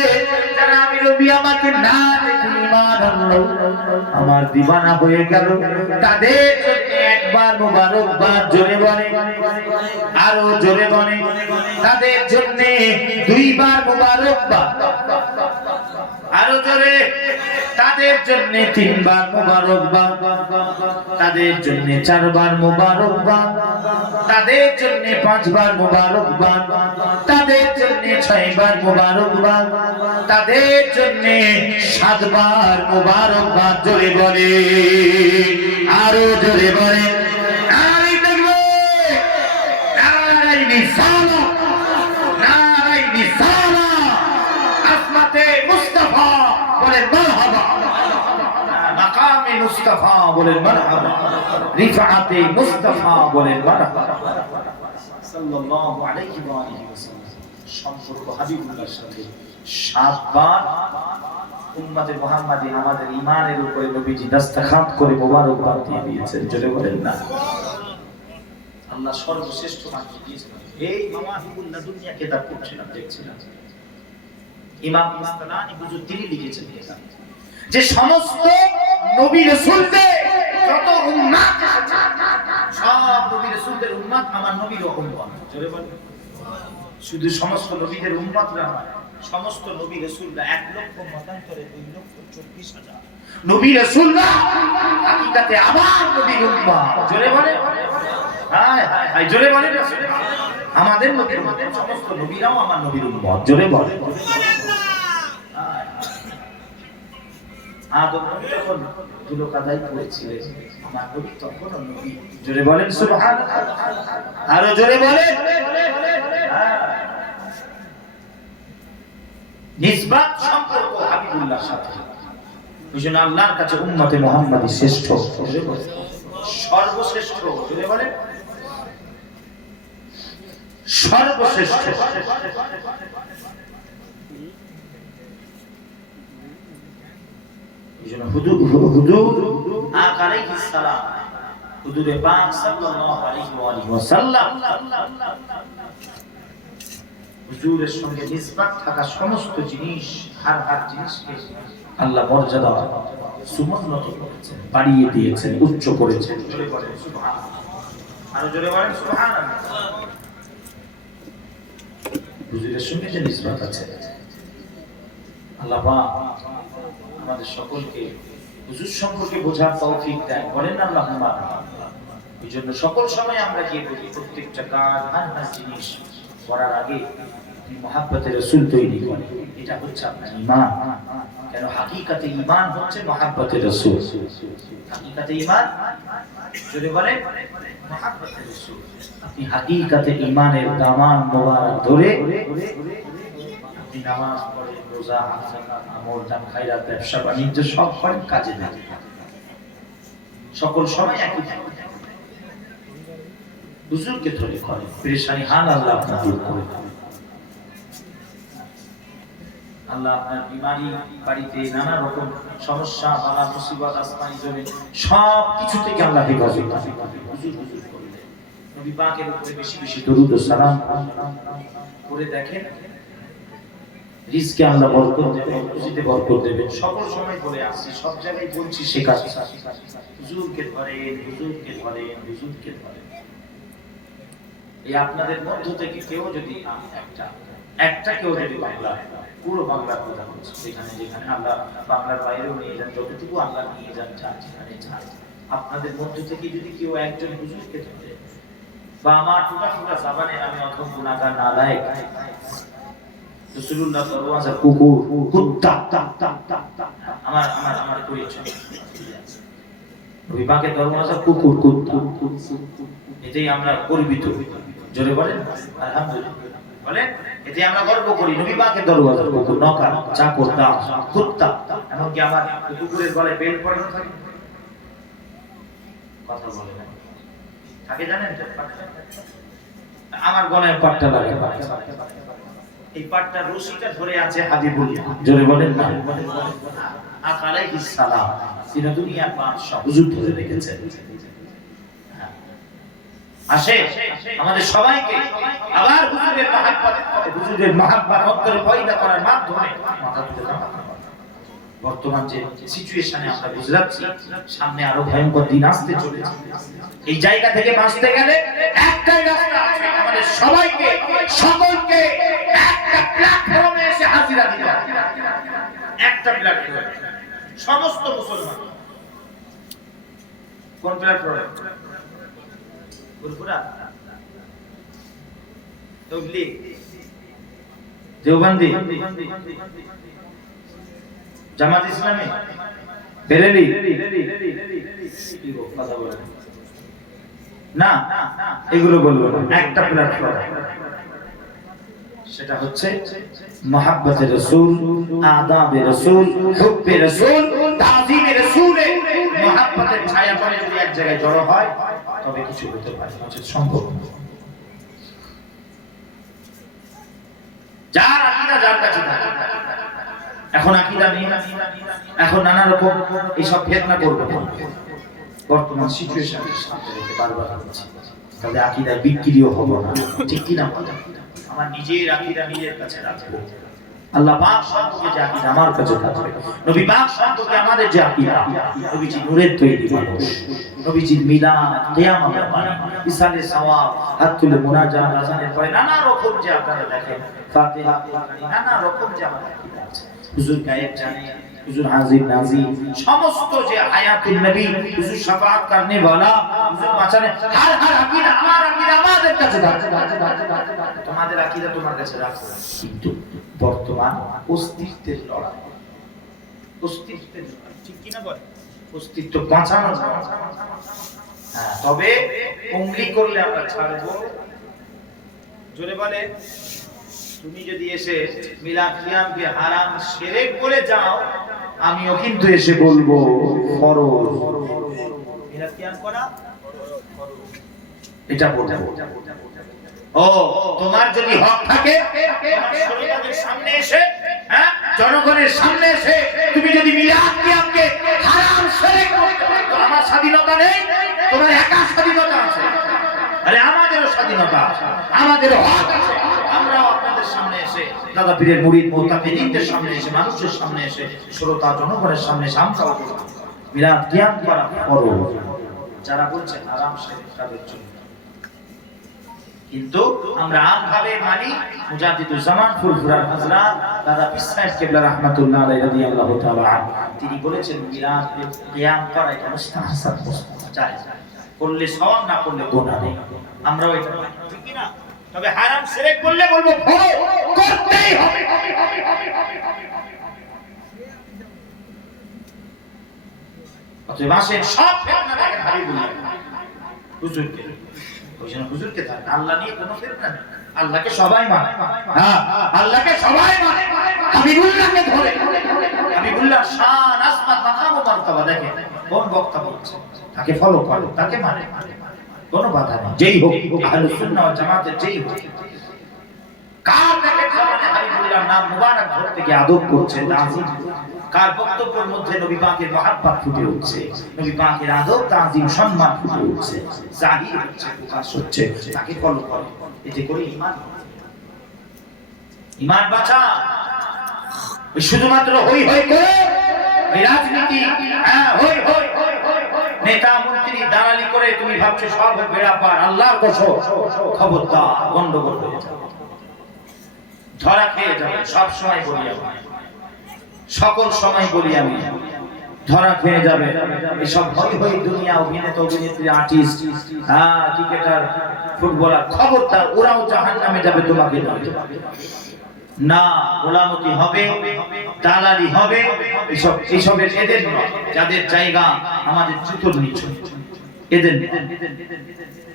যারা আমি নবী আমাকে না দেখে ঈমান আনলো, আমার দিওয়ানা হয়ে গেল, তাদের জন্য একবার মুবারকবাদ জোরে বলে, আরো জোরে বলে। তাদের জন্য দুইবার মুবারকবাদ, আরো জোরে। তাদের জন্য তিনবার মুবারকবাদ, তাদের জন্য চারবার মুবারকবাদ, তাদের জন্য পাঁচবার মুবারকবাদ, তাদের জন্য ছয়বার মুবারকবাদ, তাদের জন্য সাতবার মুবারকবাদ জোরে বলে, আরো জোরে বলে। নারায়ে তাকবীর, নারায়ে রিসালাত, নারায়ে রিসালাত, আসমাতে মুস্তাফা বলে মারহাবা, মাকামে মুস্তাফা বলে মারহাবা, রিফাআতে মুস্তাফা বলে মারহাবা সাল্লাল্লাহু আলাইহি ওয়া আলিহি ওয়াসাল্লাম। সম্পর্ক হাবিবুল্লাহর সাথে সাতবার উম্মতে মুহাম্মাদি আমাদের ঈমানের উপরে নবীজি দস্তখত করে মোবারকবাদ দিয়ে দিয়েছেন। জোরে বলেন না। আল্লাহ সর্বশ্রেষ্ঠ বানিয়ে দিয়েছেন। এই মাওয়াহিবুল্লাহ দুনিয়া কিতাব পড়ছিলাম, দেখছিলাম ইমাম ইসলানি হুজুর তিনি লিখেছেন যে সমস্ত নবী রাসূলদের যত উম্মত এসেছে, সব নবী রাসূলদের উম্মত আমার নবীর উম্মত। জোরে বলেন। শুধু সমস্ত নবীদের উম্মতরা নয়, সমস্ত নবী রাসূলরা 1 লক্ষ মতান্তরে 2,40,000 নবী রাসূলরা হাকিকাতে আমার নবীর উম্মত। জোরে বলেন। হায় হায় হায়, জোরে বলেন। আমাদের নবীর উম্মত, সমস্ত নবীরাও আমার নবীর উম্মত। জোরে বলেন। আদম নবী যখন ধুলো কাদায় পড়েছিলেন, আমার নবী তখনও নবী। জোরে বলেন সুবহানাল্লাহ, আরো জোরে বলেন। নিসবত সম্পর্ক হাবিবুল্লাহর সাথে, ওইজন্য আল্লাহর কাছে উম্মতে মুহাম্মাদি শ্রেষ্ঠ, সর্বশ্রেষ্ঠ। জোরে বলেন সর্বশ্রেষ্ঠ। এইজন্য হুজুর আকা আলাইহিস সালাম, হুজুরে পাক সাল্লাল্লাহু আলাইহি ওয়া সাল্লাম, হুজুরের সঙ্গে নিসবত থাকা সমস্ত জিনিস, হার জিনিসকে আল্লাহ মর্যাদা সুমন্নত করেছেন, বাড়িয়ে দিয়েছেন, উচ্চ করেছেন। জোরে বলেন সুবহানাল্লাহ, আরো জোরে বলেন সুবহানাল্লাহ। হুজুরের সঙ্গে যে নিসবত আছে, আল্লাহ পাক আমাদের সকলকে হুজুর সম্পর্কে বোঝার তৌফিক দেন। বলেন আল্লাহুম্মা। এই জন্য সকল সময় আমরা গিয়ে বলি প্রত্যেকটা কাজ আর জিনিস করার আগে মহাব্বতের রাসূল তৈরি করে, এটা হচ্ছে আপনার ঈমান। কেন হাকিকাতে ঈমান হচ্ছে মহাব্বতের রাসূল। হাকিকাতে ঈমান যদি বলে মহাব্বতের রাসূল, আপনি হাকিকাতে ঈমানের দামান মোবারক ধরে আপনি নামাজ পড়েন, রোজা, হজ, যাকাত, আমল, দান, খায়রাত, ব্যবসা বাণিজ্য সব করেন, কাজে লাগে সকল সময় একই থাকে। হুজুরকে ধরে করে পেরেশানি হাল আল্লাহ আপনার দূর করে দেন। আল্লাহ আপনার বিমারি বাড়িতে নানা রকম সমস্যা, বালা মুসিবত, আসমানি জমিন সব কিছু থেকে আল্লাহ হেফাজত হুজুর হুজুর করলেন। নবী পাকের উপরে বেশি বেশি দরুদ ও সালাম করে দেখেন, রিজকে আল্লাহ বরকত দেবেন, রুজিতে বরকত দেবেন। সকল সময় বলে আসছি, সব জায়গায় বলছি, শেখাচ্ছি, হুজুরকে ধরেন, হুজুরকে ধরেন, হুজুরকে ধরেন। এই আপনাদের মধ্য থেকে কেউ যদি একটা কেউ যদি বাংলা, পুরো বাংলার কথা বলছে, যেখানে যেখানে আল্লাহ বাংলার বাইরেও নিয়ে যান, যতটুকু আল্লাহ নিয়ে যান, যেখানে যান, আপনাদের মধ্য থেকে যদি কেউ একজন হুজুরকে ধরে, বা আমার টুকা টুকা জাবানে আমি অথম গুনাহগার নালায়েক, রাসূলুল্লাহ সাল্লাল্লাহু আলাইহি ওয়াসাল্লাম কুকুর, কুত্তা, আমার আমার আমার পরিচয় বিভাগে দরওয়াজা কুকুর, কুত্তা, এতেই আমরা গর্বিত। জোরে বলেন আলহামদুলিল্লাহ, বলেন এতে আমরা গর্ব করি। নবী পাকের দরওয়াজা কুকুর, নওকর, চাকর, দাস, কুত্তা, এমনকি আমার কুকুরের গলায় বেল পরানো থাকে, কথা বলে না থাকে, জানেন তো? আমার গলায় পাট্টা লাগে, এই পাট্টার রশিটা ধরে আছে হাবিবুল্লাহ। জোরে বলেন না আলাইহিস সালাম, তিনি দুনিয়ার বাদশা, হুজুর ধরে রেখেছেন। আসে আমাদের সবাইকে আবার হুজুরের মহব্বত, হুজুরের মহব্বত অন্তরে পয়দা করার মাধ্যমে মাথা তুলে নামাতে হবে। বর্তমান যে সিচুয়েশনে আমরা বুঝলামছি, সামনে আরো ভয়ঙ্কর দিন আসতে চলেছে। এই জায়গা থেকে বাঁচতে গেলে একটাই রাস্তা আছে, আমাদের সবাইকে, সকলকে একটা প্ল্যাটফর্মে এসে হাজিরা দিতে হবে। একটা প্ল্যাটফর্মে সমস্ত মুসলমান। কোন প্ল্যাটফর্মে? গুরপুরা, তবলিগ, দেওবন্দি, জামাত ইসলামী, বেরেলি, না এগুলো বলবো না। একটা প্ল্যাটফর্ম, সেটা হচ্ছে মুহাব্বতে রাসূল, আদাবে রাসূল, হুব্বে রাসূল, তাযীমে রাসূলে মুহাব্বতের ছায়া তলে যদি এক জায়গায় জড়ো হয় তবে কিছু হতে পারে, নচেৎ সম্ভব না। যার আকীদা যার কাছে থাকে, এখন আকীদা নেই, এখন নানা রকম এইসব ফিতনা করবে। বর্তমান সিচুয়েশনের সাথে রেখে বারবার বলছি, তাহলে আকীদায় বিক্রিও হলো না, ঠিক কি না? আমার নিজের আকীদা নিজের কাছে রাখবো। আল্লাহ পাক সম্পর্কে যে আকীদা আমার কাছে থাকবে, নবী পাক সম্পর্কে আমাদের যে আকীদা, নবীজি নূরের তৈরি মানুষ, নবীজির মিলাদ, কিয়ামত, ইসালে সওয়াব, হাত তুলে মুনাজাত, আযানের পরে নানা রকম যে আপনারা দেখেন, ফাতিহা, নানা রকম যে আমাদের আকীদা আছে। হুজুর গায়েব জানে, হুজুর হাজির নাজির, সমস্ত যে হায়াতুন নবী, হুজুর শাফাআত করনে वाला, হুজুর বাঁচানে, হর হর আকীদা আমার আকীদা আমাদের কাছে থাকে। তোমাদের আকীদা তোমার কাছে রাখো। কিন্তু বর্তমান অস্তিত্বের লড়াই, অস্তিত্বের লড়াই, ঠিক কি না বলে? অস্তিত্ব বাঁচানো যায়। হ্যাঁ, তবে উংলি করলে আমরা ছাড়বো। জোরে বলে, তুমি যদি এসে মিলাদ কিয়ামকে হারাম শিরক বলে যাও, আমিও কিন্তু এসে বলবো ফরজ। মিলাদ কিয়াম করা এটা বলবো। ও তোমার যদি হক থাকে, শ্রোতাদের সামনে এসে, হ্যাঁ, জনগণের সামনে এসে তুমি যদি মিলাদ কিয়ামকে হারাম শিরক করতে পারো, আমার স্বাধীনতা নেই, তোমার একা স্বাধীনতা আছে। আরে আমাদেরও স্বাধীনতা আছে, আমাদেরও হক আছে। আমরাও আপনাদের সামনে এসে, দাদা পীরের মুরিদ মুতাকিদিনদের সামনে এসে, মানুষের সামনে এসে, শ্রোতা জনগণের সামনে আমরাও মিলাদ কিয়াম করা ফরজ। যারা বলছেন হারাম শিরক তাদের জন্য, কিন্তু আমরা আমভাবে মানি। মুজাদ্দিদুজ জামান ফুরফুরার হযরত দাদা পীর সাহেব কিবলা রাহমাতুল্লাহ আলাইহি রাদিয়াল্লাহু তাআলা আনহু, তিনি বলেছেন মিলাদ কিয়াম করা এটা মুস্তাহসান, জায়েজ। করলে সওয়াব, না করলে গুনাহ নেই। আমরাও এটা ঠিক কি না? তবে হারাম শিরক করলে বলবো করতেই হবে। অতএব আসেন সব ফিতনা দেখেন হাবিবুল্লাহ হুজুরকে, ওই জন্য হুজুরকে থাকে আল্লাহ নিয়ে কোনো ফিতনা নেই। আল্লাহকে সবাই মানে, হ্যাঁ আল্লাহকে সবাই মানে, হাবিবুল্লাহকে ধরে। হাবিবুল্লাহ শান আসমাত মাকাম ও মারতাবা দেখেন কোন বক্তা বলছে, তাকে ফলো করো, তাকে মানে, কোনো বাধা নেই। যেই হোক আহলুস সুন্নাহ ওয়াল জামাতের যেই হোক, কার দেখেন জামানে হাবিবুল্লাহর নাম মুবারক ধরতে গিয়ে আদব করছে, তাজিম, কার বক্তব্যের মধ্যে নবী পাকের মহব্বত ফুটে উঠছে, নবী পাকের আদব তাজিম সম্মান ফুটে উঠছে, জাহির হচ্ছে, প্রকাশ হচ্ছে, তাকে ফলো করো। এতে করে ঈমান বাঁচা। শুধুমাত্র হই হই করে এই রাজনীতি, হই হই নেতা মন্ত্রী দালালি করে তুমি ভাবছো সব বেড়া পার, আল্লাহর কসম খবরদার, গন্ডগোল হয়ে যাবে, ধরা খেয়ে যাবে। সব সময় বলি আমি, সকল সময় বলি আমি, ধরা খেয়ে যাবে। এসব হই হই দুনিয়া, অভিনেতা অভিনেত্রী, আর্টিস্ট, ক্রিকেটার, ফুটবলার, খবরদার, ওরাও জাহান্নামে যাবে, তোমাকে না। গোলামতি হবে, দালালি হবে, এসবের এদের নয়। যাদের জায়গা আমাদের জুতোর নিচে, এদের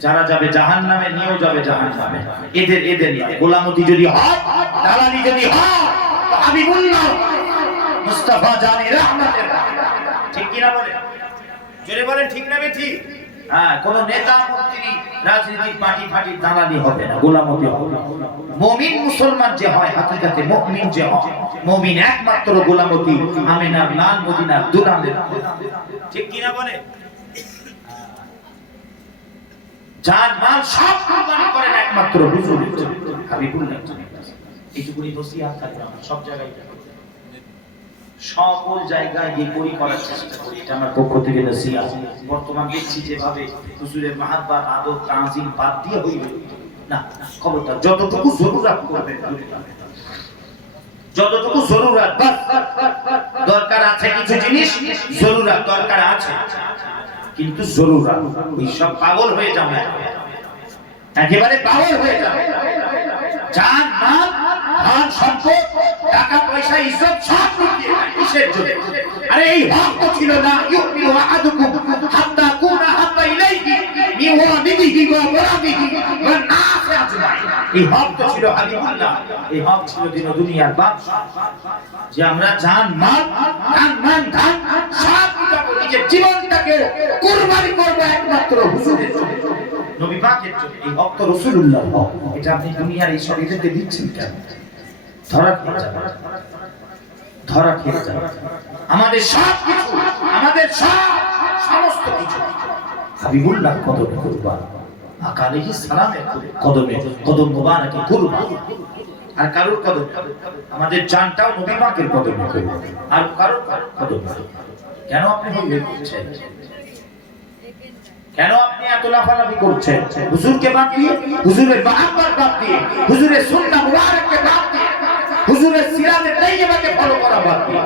যারা যাবে জাহান্নামে, নিয়েও যাবে জাহান্নামে, এদের নয়। গোলামতি যদি হয়, দালালি যদি হয়, হাবিবুল্লাহ মুস্তাফা জানি রহমতের, ঠিক কি না বলে? জোরে বলেন ঠিক না ঠিক? কোন নেতা মন্ত্রী রাজনীতির পার্টি ফাটি দালালি হবে না, গোলামতি হবে। মুমিন মুসলমান যে হয়, হাকিকাতে মুমিন যে হয়, মুমিন একমাত্র গোলামতি আমিনার লাল মদিনার দুলালের, ঠিক কি না বলে? জান মাল সব কুরবানি করেন একমাত্র হুজুরের জন্য, হাবিবুল্লাহ। এইটুকুনি নসিহত করি আমরা সব জায়গায়, সকল জায়গায় গিয়ে করি করার চেষ্টা করি, এটা আমার পক্ষ থেকে নসিহত। বর্তমান দেখছি যেভাবে হুজুরের মাহাব্বত আদব তাজিম বাদ দিয়ে হইবে না, খবরদার, যতটুকু জরুরত করবেন, যতটুকু জরুরত, বাস দরকার আছে কিছু জিনিস, জরুরত দরকার আছে, কিন্তু জরুরত ওই সব পাগল হয়ে যাবে, একেবারে পাগল হয়ে যাবে। জান মাল ধন সম্পদ টাকা পয়সা ইজ্জত সব লুটিয়ে কিসের জন্য? আরে এই হক তো ছিল না, ইউমিনু আহাদুকুম হাত্তা কুনা হাত্তা ইলাইহি মিওয়াদিহি ওয়া ওয়ারাদিহি ওয়া নাস আজমাইন। এই হক তো ছিল হাবিবুল্লাহ, এই হক ছিল দিন দুনিয়ার বাদশা, যে আমরা জান মাল ধন সব কিছু নিজের জীবনটাকে কুরবানি করব একমাত্র হুজুরের জন্য, নবী পাকের জন্য। এই হক তো রাসূলুল্লাহ হক, এটা আপনি দুনিয়ার এই শরীরকে দিচ্ছেন কেন? ধরা খেয়ে যাবে, ধরা খেয়ে যাবে। আমাদের সব কিছু, আমাদের সমস্ত কিছু হাবিবুল্লাহ কদমে কুরবান, আকা আলাইহিস সালামের কদমে, কদম মুবারকে কুরবান। আর কারোর কদমে, আমাদের জানটাও নবী পাকের কদমে কুরবান, আর কারোর কদমে। কেন আপনি হইলে করছেন? কেন আপনি এত লাফালাফি করছেন? হুজুরকে বাদ দিয়ে, হুজুরের মহব্বত বাদ দিয়ে, হুজুরের সুন্নাহ মুবারককে বাদ দিয়ে, হুজুরের সিরাতে তাইয়্যিবাকে ফলো করা বাদ দিয়ে,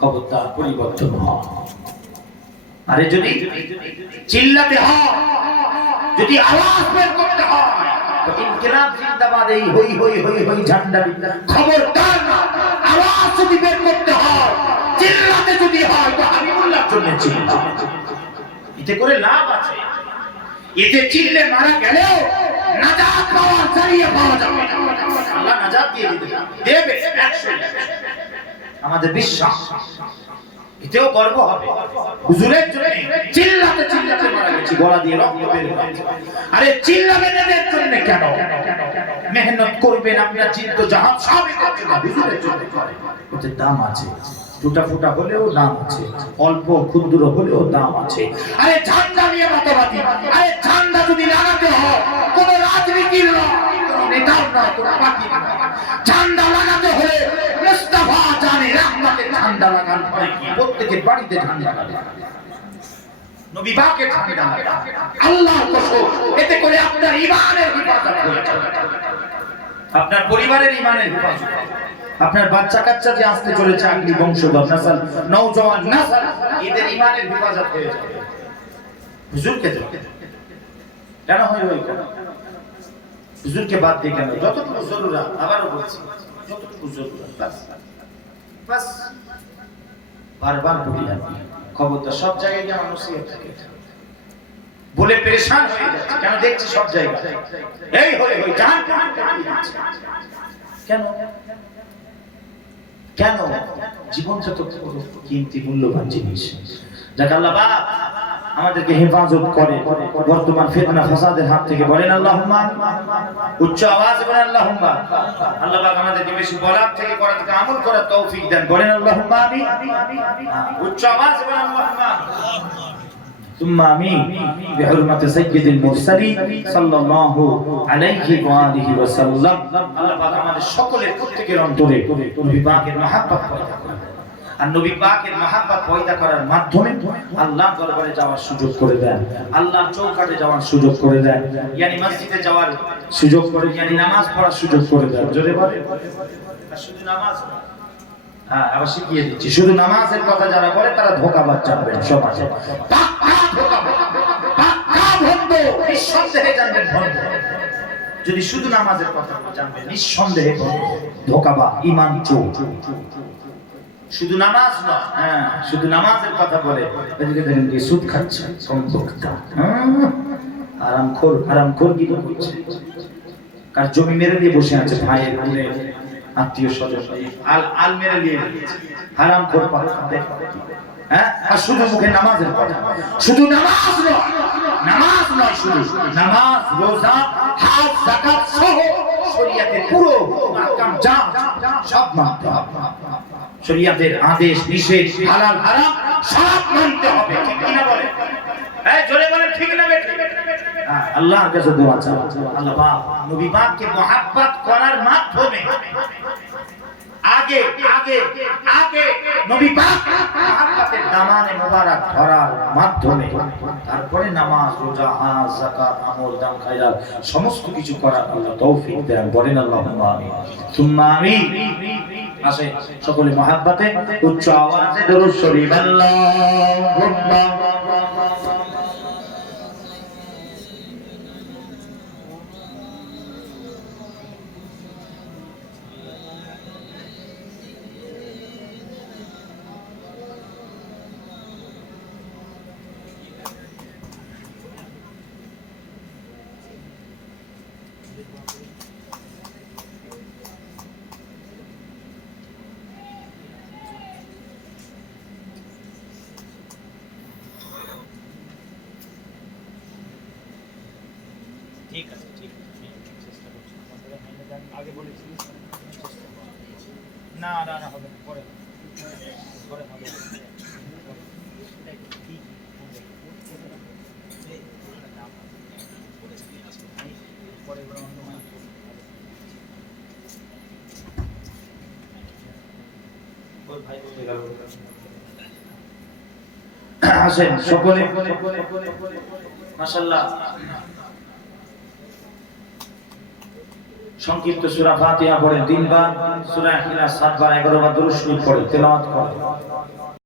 খবরদার, পরিবর্তন হয়। আরে যদি চিল্লাতে হয়, যদি আওয়াজ বের করতে হয়, তো ইনকিলাব জিন্দাবাদ, এই হই হই হই হই ঝান্ডা দিতে, খবরদার না। আওয়াজ যদি বের করতে হয়, চিল্লাতে যদি হয়, তো হাবিবুল্লাহর জন্য চিল্লাতে, এতে করে লাভ আছে। এতে চিল্লে মারা গেলেও নাজাত পাওয়ার জারিয়া পাওয়া যাবে, আল্লাহ নাজাত দিয়ে দেবে, আমাদের বিশ্বাস। এতেও গর্ব হবে, হুজুরের জন্য চিল্লাতে চিল্লাতে মারা গেছি, গলা দিয়ে রক্ত বের হচ্ছে। আরে চিল্লাবেন এদের জন্য কেন? মেহনত করবেন, আপনার চিত্ত জাহান সব এদের জন্য, হুজুরের জন্য করে। ওদের দাম আছে, টুটা ফুটা হলেও দাম আছে, অল্প ক্ষুদ্র হলেও দাম আছে। আরে ঝান্ডা নিয়ে মতবাদী, আরে ঝান্ডা যদি লাগাতে হয়, কোন রাজনীতির নয়, কোন নেতার নয়, কোন পার্টির নয়, ঝান্ডা লাগাতে হলে মুস্তাফা জানি রহমতের ঝান্ডা লাগান হয় কি? প্রত্যেকের বাড়িতে ঝান্ডা লাগান, নবী পাকের ঝান্ডা লাগান, আল্লাহর কসম। এতে করে আপনার ঈমানের হেফাজত হয়েছে, আপনার পরিবারের ঈমানের হেফাজত, আপনার বাচ্চা কাচ্চা যে আসতে চলেছে, আগলি বংশধর নাসল, নওজওয়ান নাসল, এদের ঈমানের হেফাজত হয়ে যাবে। হুজুরকে দেব কেন হয় ওই কেন হুজুরকে বাদ দিয়ে কেন যতটুকু জরুরা আবারও বলছি যতটুকু জরুরা বাস বাস বারবার বলি আমি খবরটা সব জায়গায় গিয়ে আমার নসিহত থাকে বলে পেরেশান হয়ে যাচ্ছে কেন দেখছি সব জায়গায় এই হয়ে হয়ে জান কেন কেন জীবনটা তো কিমতি মূল্যবান জিনিস যাক আল্লাহ পাক আমাদেরকে হেফাজত করে বর্তমান ফিতনা ফাসাদের হাত থেকে বলেন আল্লাহুম্মা উচ্চ আওয়াজে বলেন আল্লাহুম্মা আল্লাহ পাক আমাদেরকে বেশি বলার থেকে করার থেকে আমল করার তৌফিক দেন বলেন আল্লাহুম্মা আমিন উচ্চ আওয়াজে বলেন আল্লাহুম্মা ثم آمين بحرمة سيد المرسلين صلى الله عليه وآله وسلم আল্লাহ পাক আমাদের সকলের প্রত্যেকের অন্তরে নবী পাকের মহব্বত পয়দা করেন আর নবী পাকের মহব্বত পয়দা করার মাধ্যমে আল্লাহর দরবারে যাওয়ার সুযোগ করে দেন আল্লাহর চৌকাঠে যাওয়ার সুযোগ করে দেন ইয়ানি মসজিদে যাওয়ার সুযোগ করে ইয়ানি নামাজ পড়ার সুযোগ করে দেন জোরে বলেন শুধু নামাজ হ্যাঁ আবার শিখিয়ে দিচ্ছি শুধু নামাজের কথা যারা বলে তারা ধোঁকাবাজ জানবেন সমাজে নিঃসন্দেহে জানবেন যদি শুধু নামাজের কথা জানবেন নিঃসন্দেহে ধোঁকাবাজ ঈমান চোর শুধু নামাজ নয় হ্যাঁ শুধু নামাজের কথা বলে এদিকে দেখেন কি সুদ খাচ্ছে কম বক্তা আরামখোর কি করছে কার জমি মেরে দিয়ে বসে আছে ভাইয়ের বোনের আত্মীয় স্বজন আল মেরে দিয়ে হারামখোর পারে হ্যাঁ আর শুধু মুখে নামাজের কথা শুধু নামাজ নয় শুধু নামাজ রোজা হজ যাকাত সহ শরীয়তের পুরো আহকাম যা সব মানতে হবে শরীয়তের আদেশ নিষেধ হালাল হারাম সব মানতে হবে ঠিক কি না বলে এই জোরে বলেন ঠিক না বেঠিক আল্লাহর কাছে দোয়া চাও আল্লাহ পাক নবী পাককে মহব্বত করার মাধ্যমে আগে নবী পাক মহব্বতের দামানে মোবারক ধরার মাধ্যমে তারপরে নামাজ রোজা হজ যাকাত আমল দান খায়রাত সমস্ত কিছু করার আল্লাহ তৌফিক দেন বলেন আল্লাহুম্মা আমিন সুম্মা আমিন আসে সকলে মহব্বতে উচ্চ আওয়াজে দরুদ শরীফ আল্লাহুম্মা ঠিক আছে চেষ্টা করছি আগে বলেছি না হবে পরে হবে আসেন সকলে মাশাআল্লাহ সংক্ষিপ্ত সূরা ফাতিহা পড়ে 3 বার সূরা ইখলাস 7 বার 11 বার দরুদ শরীফ পড়ে তেলাওয়াত করে